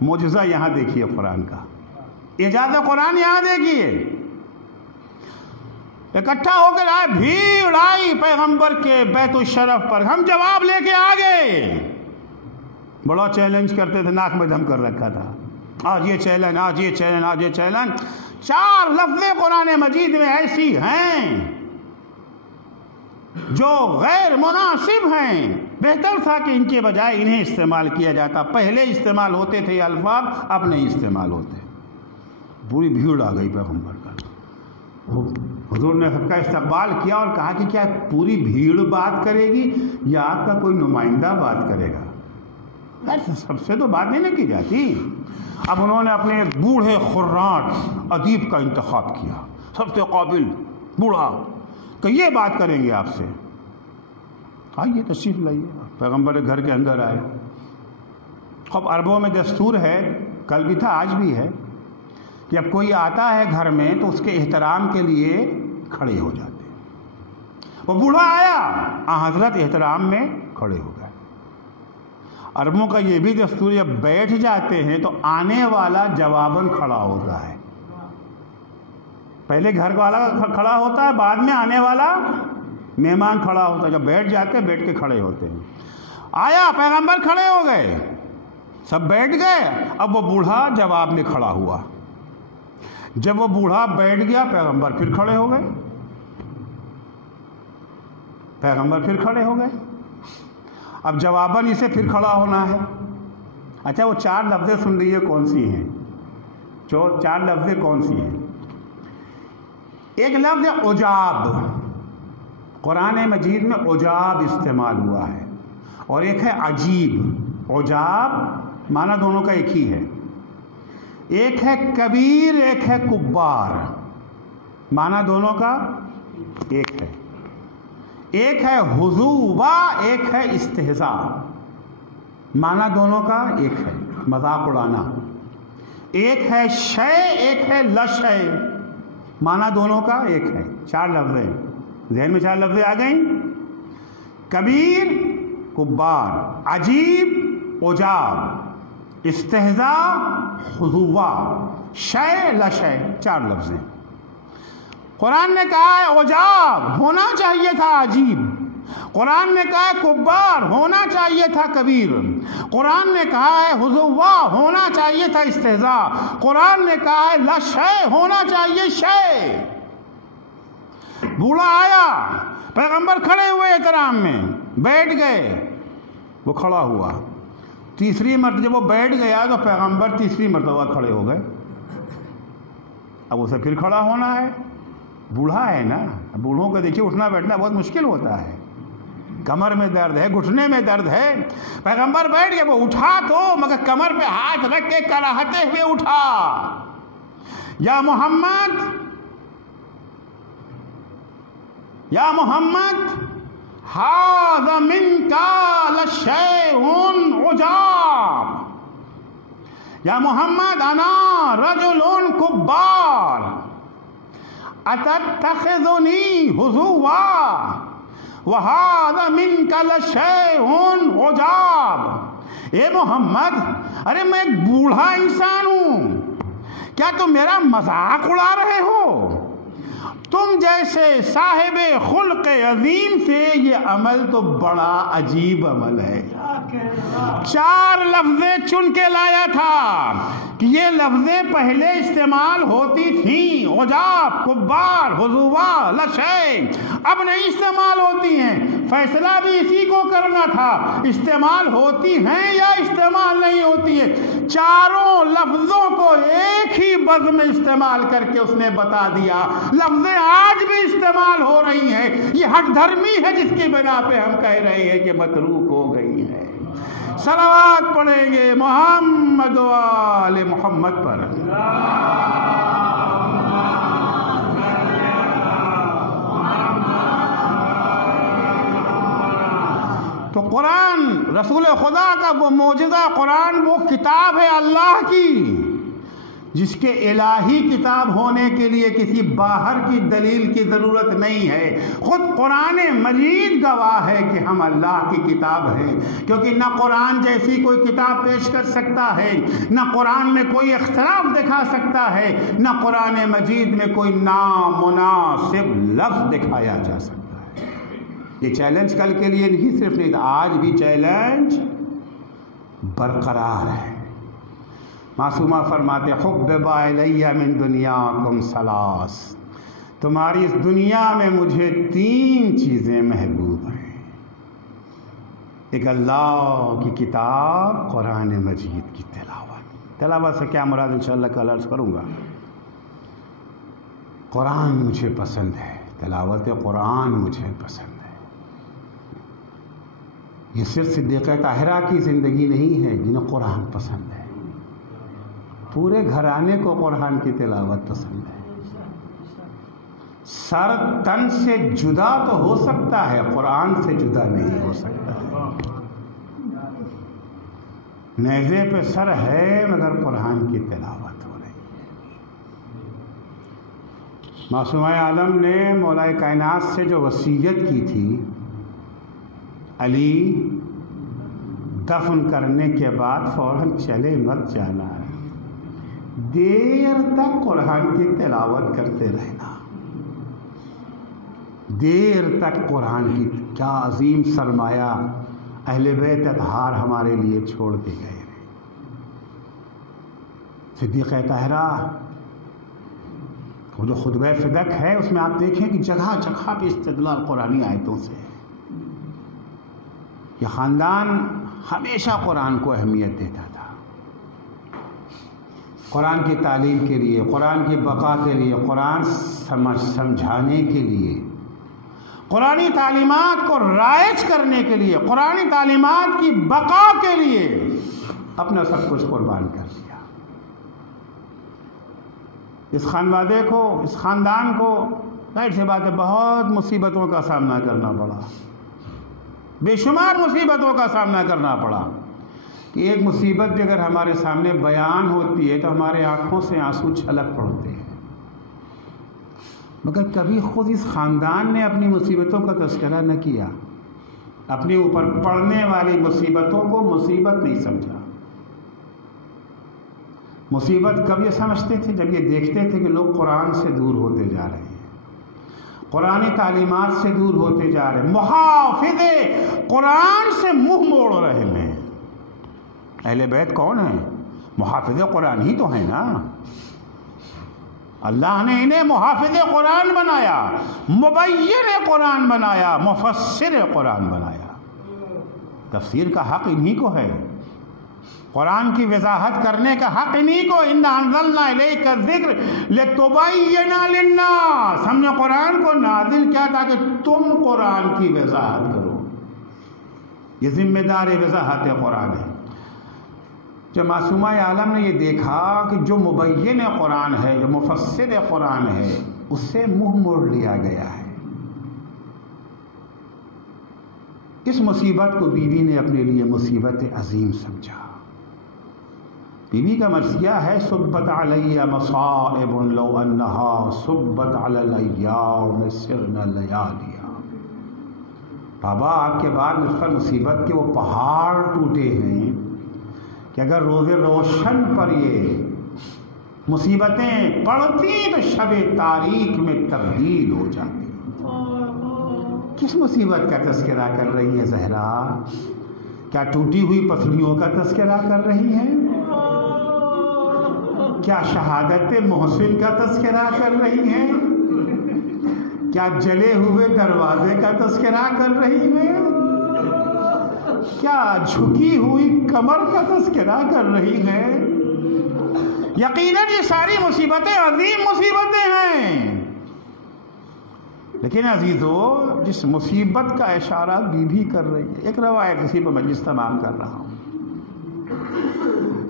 معجزہ یہاں دیکھیے قرآن کا، اعجاز قرآن یہاں دیکھیے، اکٹھا ہو کر آئے، بھیڑ آئی پیغمبر کے بیت الشرف پر، ہم جواب لے کے آ گئے۔ بڑا چیلنج کرتے تھے، ناک میں دم کر رکھا تھا، آج یہ چیلنج، آج یہ چیلنج، آج یہ چیلنج۔ 4 لفظیں قرآن مجید میں ایسی ہیں جو غیر مناسب ہیں، بہتر تھا کہ ان کے بجائے انہیں استعمال کیا جاتا۔ پہلے استعمال ہوتے تھے یہ الفاظ، اب نہیں استعمال ہوتے۔ پوری بھیڑ آ گئی پیغمبر کا، حضور نے سب کا استقبال کیا اور کہا کہ کیا پوری بھیڑ بات کرے گی یا آپ کا کوئی نمائندہ بات کرے گا؟ سب سے تو بات نہیں کی جاتی۔ اب انہوں نے اپنے ایک بوڑھے خراٹ ادیب کا انتخاب کیا، سب سے قابل بوڑھا، کہ یہ بات کریں گے آپ سے۔ آئیے تشریف لائیے، پیغمبر گھر کے اندر آئے۔ اب عربوں میں دستور ہے، کل بھی تھا آج بھی ہے، کہ جب کوئی آتا ہے گھر میں تو اس کے احترام کے لیے کھڑے ہو جاتے ہیں۔ وہ بوڑھا آیا، حضرت احترام میں کھڑے ہو گئے۔ عربوں کا یہ بھی دستور، جب بیٹھ جاتے ہیں تو آنے والا جواباً کھڑا ہوتا ہے، پہلے گھر والا کھڑا ہوتا ہے، بعد میں آنے والا مہمان کھڑا ہوتا ہے۔ جب بیٹھ جاتے ہیں بیٹھ کے کھڑے ہوتے ہیں۔ آیا پیغمبر کھڑے ہو گئے، سب بیٹھ گئے، اب وہ بوڑھا جواب میں کھڑا ہوا۔ جب وہ بوڑھا بیٹھ گیا پیغمبر پھر کھڑے ہو گئے، پیغمبر پھر کھڑے ہو گئے، اب جواباً اسے پھر کھڑا ہونا ہے۔ اچھا وہ 4 لفظیں سن لیجیے کون سی ہیں، جو 4 لفظیں کون سی ہیں؟ ایک لفظ ہے عجاب، قرآن مجید میں عجاب استعمال ہوا ہے، اور ایک ہے عجیب۔ عجاب معنی دونوں کا ایک ہی ہے، ایک ہے کبیر، ایک ہے کبار، معنی دونوں کا ایک ہے. ایک ہے حضوبہ، ایک ہے استہزاء، معنی دونوں کا ایک ہے، مذاق اڑانا. ایک ہے شے، ایک ہے لشے، معنی دونوں کا ایک ہے. 4 لفظیں ذہن میں، 4 لفظیں آ گئیں. کبیر کبار، عجیب عجاب، استہزاء حضوبہ، شے لشے، 4 لفظیں. قرآن نے کہا ہے عجاب، ہونا چاہیے تھا عجیب. قرآن نے کہا ہے کبار، ہونا چاہیے تھا کبیر. قرآن نے کہا ہے حضوبہ، ہونا چاہیے تھا استہزاء. قرآن نے کہا ہے لشے، ہونا چاہیے شے. بوڑھا آیا، پیغمبر کھڑے ہوئے احترام میں، بیٹھ گئے، وہ کھڑا ہوا. تیسری مرتبہ جب وہ بیٹھ گیا تو پیغمبر تیسری مرتبہ کھڑے ہو گئے. اب اسے پھر کھڑا ہونا ہے، بوڑھا ہے نا. بوڑھوں کو دیکھیے اٹھنا بیٹھنا بہت مشکل ہوتا ہے، کمر میں درد ہے، گھٹنے میں درد ہے. پیغمبر بیٹھ گئے، وہ اٹھا تو مگر کمر پہ ہاتھ رکھ کے کراہتے ہوئے اٹھا. یا محمد، یا محمد، ھذا منک لشیء عجاب. یا محمد، انا رجل کبار، اتتخذنی حضوا وھذا منک لشیء عجاب. اے محمد، ارے میں ایک بوڑھا انسان ہوں، کیا تم میرا مذاق اڑا رہے ہو؟ تم جیسے صاحب خلق عظیم سے یہ عمل تو بڑا عجیب عمل ہے. 4 لفظیں چن کے لایا تھا کہ یہ لفظیں پہلے استعمال ہوتی تھیں، عجاب، کبار، حضوبہ، لشے، اب نہیں استعمال ہوتی ہیں. فیصلہ بھی اسی کو کرنا تھا، استعمال ہوتی ہیں یا استعمال نہیں ہوتی ہے. 4 لفظوں کو ایک ہی بزم میں استعمال کر کے اس نے بتا دیا. لفظیں آج بھی استعمال ہو رہی ہیں، یہ ہٹ دھرمی ہے جس کی بنا پہ ہم کہہ رہے ہیں کہ متروک ہو گئی ہے. صلوات پڑھیں گے محمد و آل محمد پر. تو قرآن رسول خدا کا وہ معجزہ، قرآن وہ کتاب ہے اللہ کی جس کے الہی کتاب ہونے کے لیے کسی باہر کی دلیل کی ضرورت نہیں ہے. خود قرآن مجید گواہ ہے کہ ہم اللہ کی کتاب ہیں، کیونکہ نہ قرآن جیسی کوئی کتاب پیش کر سکتا ہے، نہ قرآن میں کوئی اختلاف دکھا سکتا ہے، نہ قرآن مجید میں کوئی نامناسب لفظ دکھایا جا سکتا ہے. یہ چیلنج کل کے لیے نہیں، صرف نہیں، آج بھی چیلنج برقرار ہے. معصومہ فرماتے حبب الی من دنیاکم ثلاث، تمہاری اس دنیا میں مجھے 3 چیزیں محبوب ہیں. ایک اللہ کی کتاب، قرآن مجید کی تلاوت سے کیا مراد انشاءاللہ کل عرض کروں گا. قرآن مجھے پسند ہے، تلاوت قرآن مجھے پسند ہے. یہ صرف صدیقہ طاہرہ کی زندگی نہیں ہے جنہیں قرآن پسند ہے، پورے گھرانے کو قرآن کی تلاوت پسند ہے. سر تن سے جدا تو ہو سکتا ہے، قرآن سے جدا نہیں ہو سکتا ہے. نیزے پہ سر ہے مگر قرآن کی تلاوت ہو رہی ہے. معصومہ عالم نے مولا کائنات سے جو وصیت کی تھی، علی دفن کرنے کے بعد فوراً چلے مت جانا ہے، دیر تک قرآن کی تلاوت کرتے رہنا، دیر تک قرآن کی. کیا عظیم سرمایہ اہل بیت اطہار ہمارے لیے چھوڑ کے گئے. صدیقہ طاہرہ وہ جو خطبہ فدق ہے اس میں آپ دیکھیں کہ جگہ جگہ پہ استدلال قرآنی آیتوں سے. یہ خاندان ہمیشہ قرآن کو اہمیت دیتا تھا، قرآن کی تعلیم کے لیے، قرآن کی بقا کے لیے، قرآن سمجھانے کے لیے، قرآنی تعلیمات کو رائج کرنے کے لیے، قرآنی تعلیمات کی بقا کے لیے اپنا سب کچھ قربان کر دیا. اس خانوادے کو، اس خاندان کو ظاہر سی بات ہے بہت مصیبتوں کا سامنا کرنا پڑا، بے شمار مصیبتوں کا سامنا کرنا پڑا کہ ایک مصیبت بھی اگر ہمارے سامنے بیان ہوتی ہے تو ہمارے آنکھوں سے آنسو چھلک پڑتے ہیں، مگر کبھی خود اس خاندان نے اپنی مصیبتوں کا تذکرہ نہ کیا، اپنے اوپر پڑنے والی مصیبتوں کو مصیبت نہیں سمجھا۔ مصیبت کب یہ سمجھتے تھے؟ جب یہ دیکھتے تھے کہ لوگ قرآن سے دور ہوتے جا رہے ہیں، قرآن تعلیمات سے دور ہوتے جا رہے ہیں، محافظ قرآن سے منہ موڑ رہے ہیں۔ اہل بیت کون ہیں؟ محافظ قرآن ہی تو ہیں نا۔ اللہ نے انہیں محافظ قرآن بنایا، مبین قرآن بنایا، مفسر قرآن بنایا۔ تفسیر کا حق انہی کو ہے، قرآن کی وضاحت کرنے کا حق انہی کو۔ اِنَّا أَنزَلْنَا إِلَيْكَ الذِّكْرَ لِتُبَيِّنَ لِلنَّاسِ، ہم نے قرآن کو نازل کیا تاکہ تم قرآن کی وضاحت کرو۔ یہ ذمہ دار وضاحت قرآن ہے۔ جب معصومہ عالم نے یہ دیکھا کہ جو مبین قرآن ہے، جو مفسر قرآن ہے، اس سے منہ موڑ لیا گیا ہے، اس مصیبت کو بیوی نے اپنے لیے مصیبت عظیم سمجھا۔ بیوی کا مرثیہ ہے صبت علی مصائب لو انہا صبت علی الایام سرن لیالیا۔ بابا آپ کے بعد مجھ پر مصیبت کے وہ پہاڑ ٹوٹے ہیں کہ اگر روز روشن پر یہ مصیبتیں پڑتی تو شب تاریک میں تبدیل ہو جاتی۔ کس مصیبت کا تذکرہ کر رہی ہیں زہرا؟ کیا ٹوٹی ہوئی پسلیوں کا تذکرہ کر رہی ہیں؟ کیا شہادت محسن کا تذکرہ کر رہی ہیں؟ کیا جلے ہوئے دروازے کا تذکرہ کر رہی ہیں؟ کیا جھکی ہوئی کمر کا تذکرہ کر رہی ہیں؟ یقیناً یہ ساری مصیبتیں عظیم مصیبتیں ہیں، لیکن عزیزو جس مصیبت کا اشارہ بیوی کر رہی ہے، ایک روایت اسی پر مجلس تمام کر رہا ہوں۔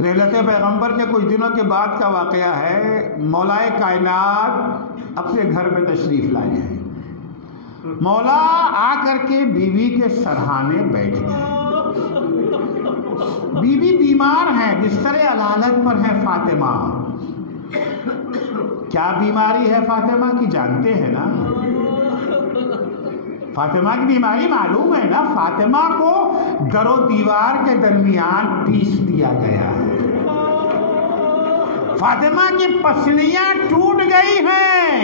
رحلت پیغمبر کے کچھ دنوں کے بعد کا واقعہ ہے۔ مولا کائنات اپنے گھر میں تشریف لائے ہیں۔ مولا آ کر کے بیوی کے سرہانے بیٹھ گئے۔ بیوی بیمار ہیں، بستر علالت پر ہے فاطمہ۔ کیا بیماری ہے فاطمہ کی جانتے ہیں نا؟ فاطمہ کی بیماری معلوم ہے نا؟ فاطمہ کو در و دیوار کے درمیان پیس دیا گیا ہے، فاطمہ کی پسلیاں ٹوٹ گئی ہیں،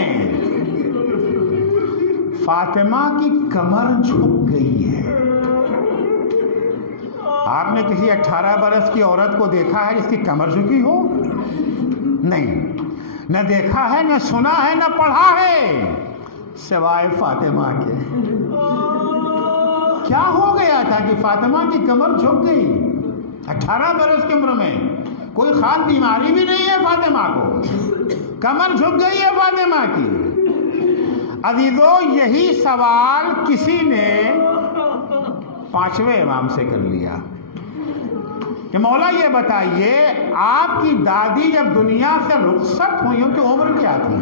فاطمہ کی کمر جھک گئی ہے۔ آپ نے کسی 18 برس کی عورت کو دیکھا ہے جس کی کمر جھکی ہو؟ نہیں، نہ دیکھا ہے، نہ سنا ہے، نہ پڑھا ہے، سوائے فاطمہ کے۔ کیا ہو گیا تھا کہ فاطمہ کی کمر جھک گئی؟ 18 برس کی عمر میں کوئی خاص بیماری بھی نہیں ہے فاطمہ کو، کمر جھک گئی ہے فاطمہ کی۔ عزیزو یہی سوال کسی نے 5ویں امام سے کر لیا کہ مولا یہ بتائیے آپ کی دادی جب دنیا سے رخصت ہوئی ان کی عمر کیا تھی؟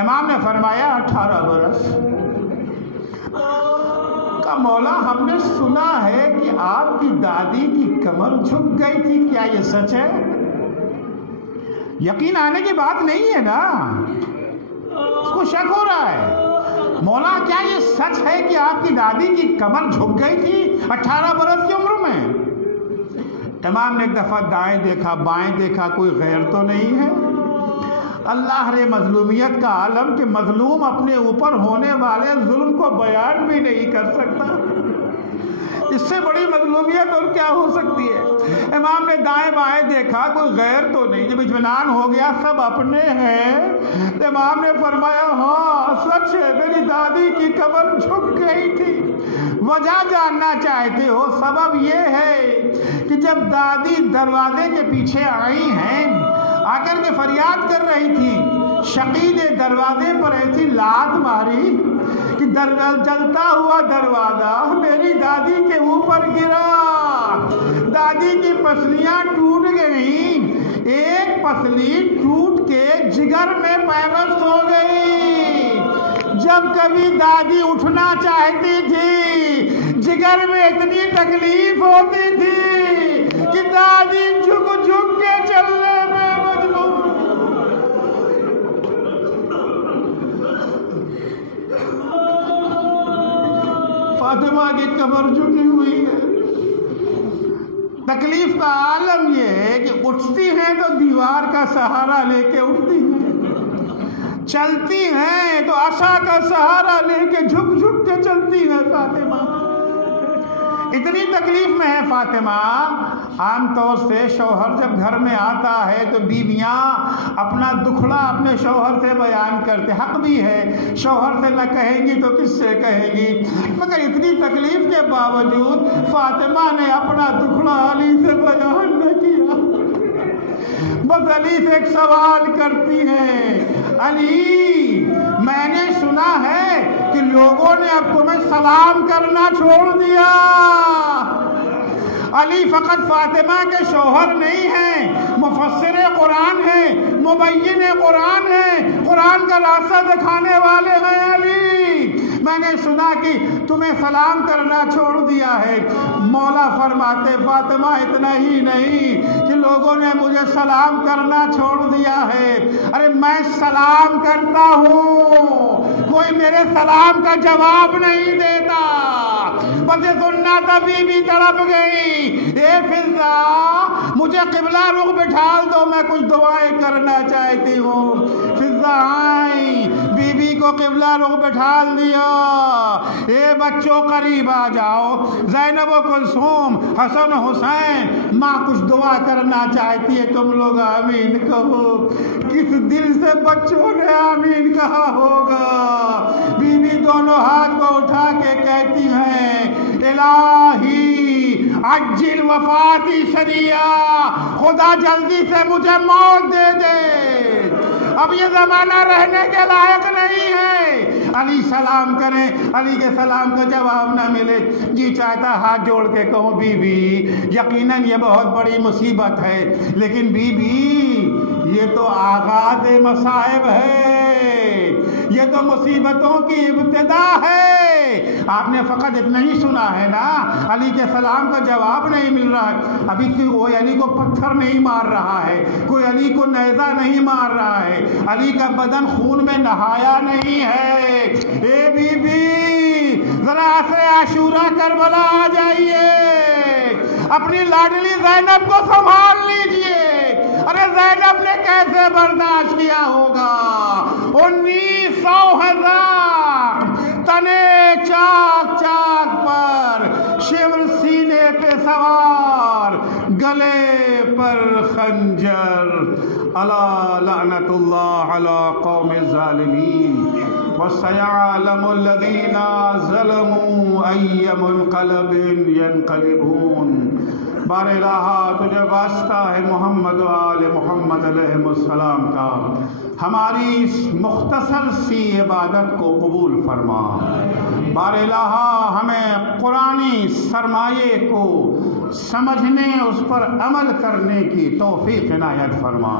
امام نے فرمایا 18 برس۔ کہا مولا ہم نے سنا ہے کہ آپ کی دادی کی کمر جھک گئی تھی، کیا یہ سچ ہے؟ یقین آنے کی بات نہیں ہے نا، اس کو شک ہو رہا ہے۔ مولا کیا یہ سچ ہے کہ آپ کی دادی کی کمر جھک گئی تھی 18 برس کی عمر میں؟ امام نے ایک دفعہ دائیں دیکھا، بائیں دیکھا، کوئی غیر تو نہیں ہے۔ اللہ رے مظلومیت کا عالم کہ مظلوم اپنے اوپر ہونے والے ظلم کو بیان بھی نہیں کر سکتا، اس سے بڑی مظلومیت اور کیا ہو سکتی ہے؟ امام نے دائیں بائیں دیکھا، کوئی غیر تو نہیں۔ جب اطمینان ہو گیا سب اپنے ہیں، تو امام نے فرمایا ہاں سچ ہے، میری دادی کی کمر جھک گئی تھی۔ وجہ جاننا چاہتے ہو؟ سبب یہ ہے کہ جب دادی دروازے کے پیچھے آئی ہیں، آ کر کے فریاد کر رہی تھی، شقی نے دروازے پر ایسی لات ماری کہ جلتا ہوا دروازہ میری دادی کے اوپر گرا، دادی کی پسلیاں ٹوٹ گئیں۔ ایک پسلی ٹوٹ کے جگر میں پیوست ہو گئی۔ جب کبھی دادی اٹھنا چاہتی تھی جگر میں اتنی تکلیف ہوتی تھی کہ دادی جھک جھک کے چلنے میں مجبور۔ فاطمہ کی کمر جھکی ہوئی ہے۔ تکلیف کا عالم یہ ہے کہ اٹھتی ہیں تو دیوار کا سہارا لے کے اٹھتی ہیں، چلتی ہیں تو عصا کا سہارا لے کے جھک جھک کے چلتی ہے فاطمہ۔ اتنی تکلیف میں ہے فاطمہ۔ عام طور سے شوہر جب گھر میں آتا ہے تو بیویاں اپنا دکھڑا اپنے شوہر سے بیان کرتے، حق بھی ہے، شوہر سے نہ کہیں گی تو کس سے کہیں گی، مگر اتنی تکلیف کے باوجود فاطمہ نے اپنا دکھڑا علی سے بیان نہ کیا۔ بس علی سے ایک سوال کرتی ہے، علی میں نے سنا ہے کہ لوگوں نے اب تمہیں سلام کرنا چھوڑ دیا۔ علی فقط فاطمہ کے شوہر نہیں ہیں، مفسر قرآن ہیں، مبین قرآن ہیں، قرآن کا راستہ دکھانے والے ہیں۔ علی میں نے سنا کہ تمہیں سلام کرنا چھوڑ دیا ہے۔ مولا فرماتے فاطمہ اتنا ہی نہیں کہ لوگوں نے مجھے سلام کرنا چھوڑ دیا ہے، ارے میں سلام کرتا ہوں، کوئی میرے سلام کا جواب نہیں دیتا۔ بس سننا تبھی بھی تڑپ گئی، اے فضا مجھے قبلہ رخ بٹھال دو، میں کچھ دعائیں کرنا چاہتی ہوں۔ فضا آئی، بی بی کو قبلہ رخ بٹھال دیا، اے بچوں قریب آ جاؤ، زینب و کلثوم، حسن حسین، ماں کچھ دعا کرنا چاہتی ہے، تم لوگ آمین کہو۔ کس دل سے بچوں نے آمین کہا ہوگا؟ بی بی دونوں ہاتھ کو اٹھا کے کہتی ہیں، الہی عجل وفاتی سریع، خدا جلدی سے مجھے موت دے دے، اب یہ زمانہ رہنے کے لائق نہیں ہے۔ علی سلام کریں، علی کے سلام کا جواب نہ ملے، جی چاہتا ہاتھ جوڑ کے کہوں، بی بی یقیناً یہ بہت بڑی مصیبت ہے، لیکن بی بی یہ تو آغاز مصائب ہے، یہ تو مصیبتوں کی ابتدا ہے۔ آپ نے فقط اتنا ہی سنا ہے نا، علی کے سلام کا جواب نہیں مل رہا ہے، ابھی کوئی علی کو پتھر نہیں مار رہا ہے، کوئی علی کو نیزہ نہیں مار رہا ہے، علی کا بدن خون میں نہایا نہیں ہے۔ اے بی بی ذرا عصر عاشورہ کربلا آ جائیے، اپنی لاڈلی زینب کو سنبھال لیجئے۔ ارے زینب نے کیسے برداشت کیا ہوگا؟ 19,000 تنے چاک چاک پر، شمر سینے پہ سوار، گلے پر خنجر، الا لعنت اللہ علی قوم الظالمین، وسيعلم الذين ظلموا أي منقلب ينقلبون۔ بار الہ تجھے واسطہ ہے محمد و آل محمد علیہ السلام کا، ہماری اس مختصر سی عبادت کو قبول فرما۔ بار الہ ہمیں قرآنی سرمایے کو سمجھنے، اس پر عمل کرنے کی توفیق عنایت فرما۔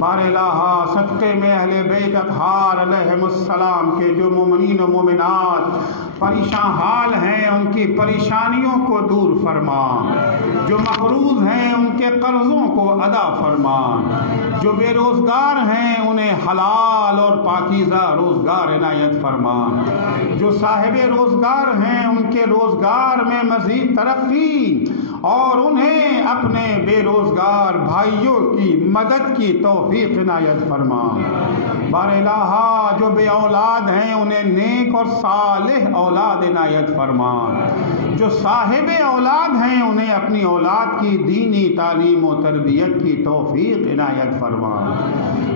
بار الہ صدقے میں اہل بیت اطہار علیہ السلام کے جو مومنین و مومنات پریشان حال ہیں، ان کی پریشانیوں کو دور فرما، جو مقروض ہیں ان کے قرضوں کو ادا فرما، جو بے روزگار ہیں انہیں حلال اور پاکیزہ روزگار عنایت فرما، جو صاحب روزگار ہیں ان کے روزگار میں مزید ترقی اور انہیں اپنے بے روزگار بھائیوں کی مدد کی توفیق عنایت فرما۔ بار الہ جو بے اولاد ہیں انہیں نیک اور صالح اولاد عنایت فرما، جو صاحب اولاد ہیں انہیں اپنی اولاد کی دینی تعلیم و تربیت کی توفیق عنایت فرما۔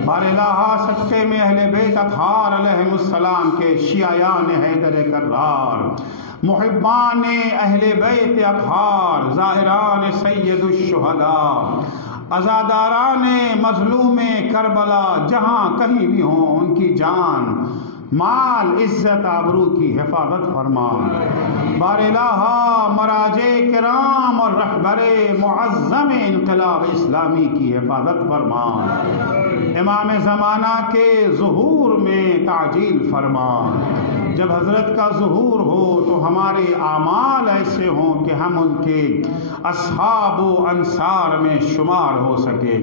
بار الہ صدقے میں اہل بیت اطہار علیہ السلام کے شیعیان حیدر کرار، محبان اہل بیت اطہار، زائران سید الشہداء، عزاداران مظلوم کربلا جہاں کہیں بھی ہوں، ان کی جان مال عزت آبرو کی حفاظت فرما۔ بار الہ مراجع کرام اور رہبر معظم انقلاب اسلامی کی حفاظت فرما۔ امام زمانہ کے ظہور میں تعجیل فرما۔ جب حضرت کا ظہور ہو تو ہمارے اعمال ایسے ہوں کہ ہم ان کے اصحاب و انصار میں شمار ہو سکے۔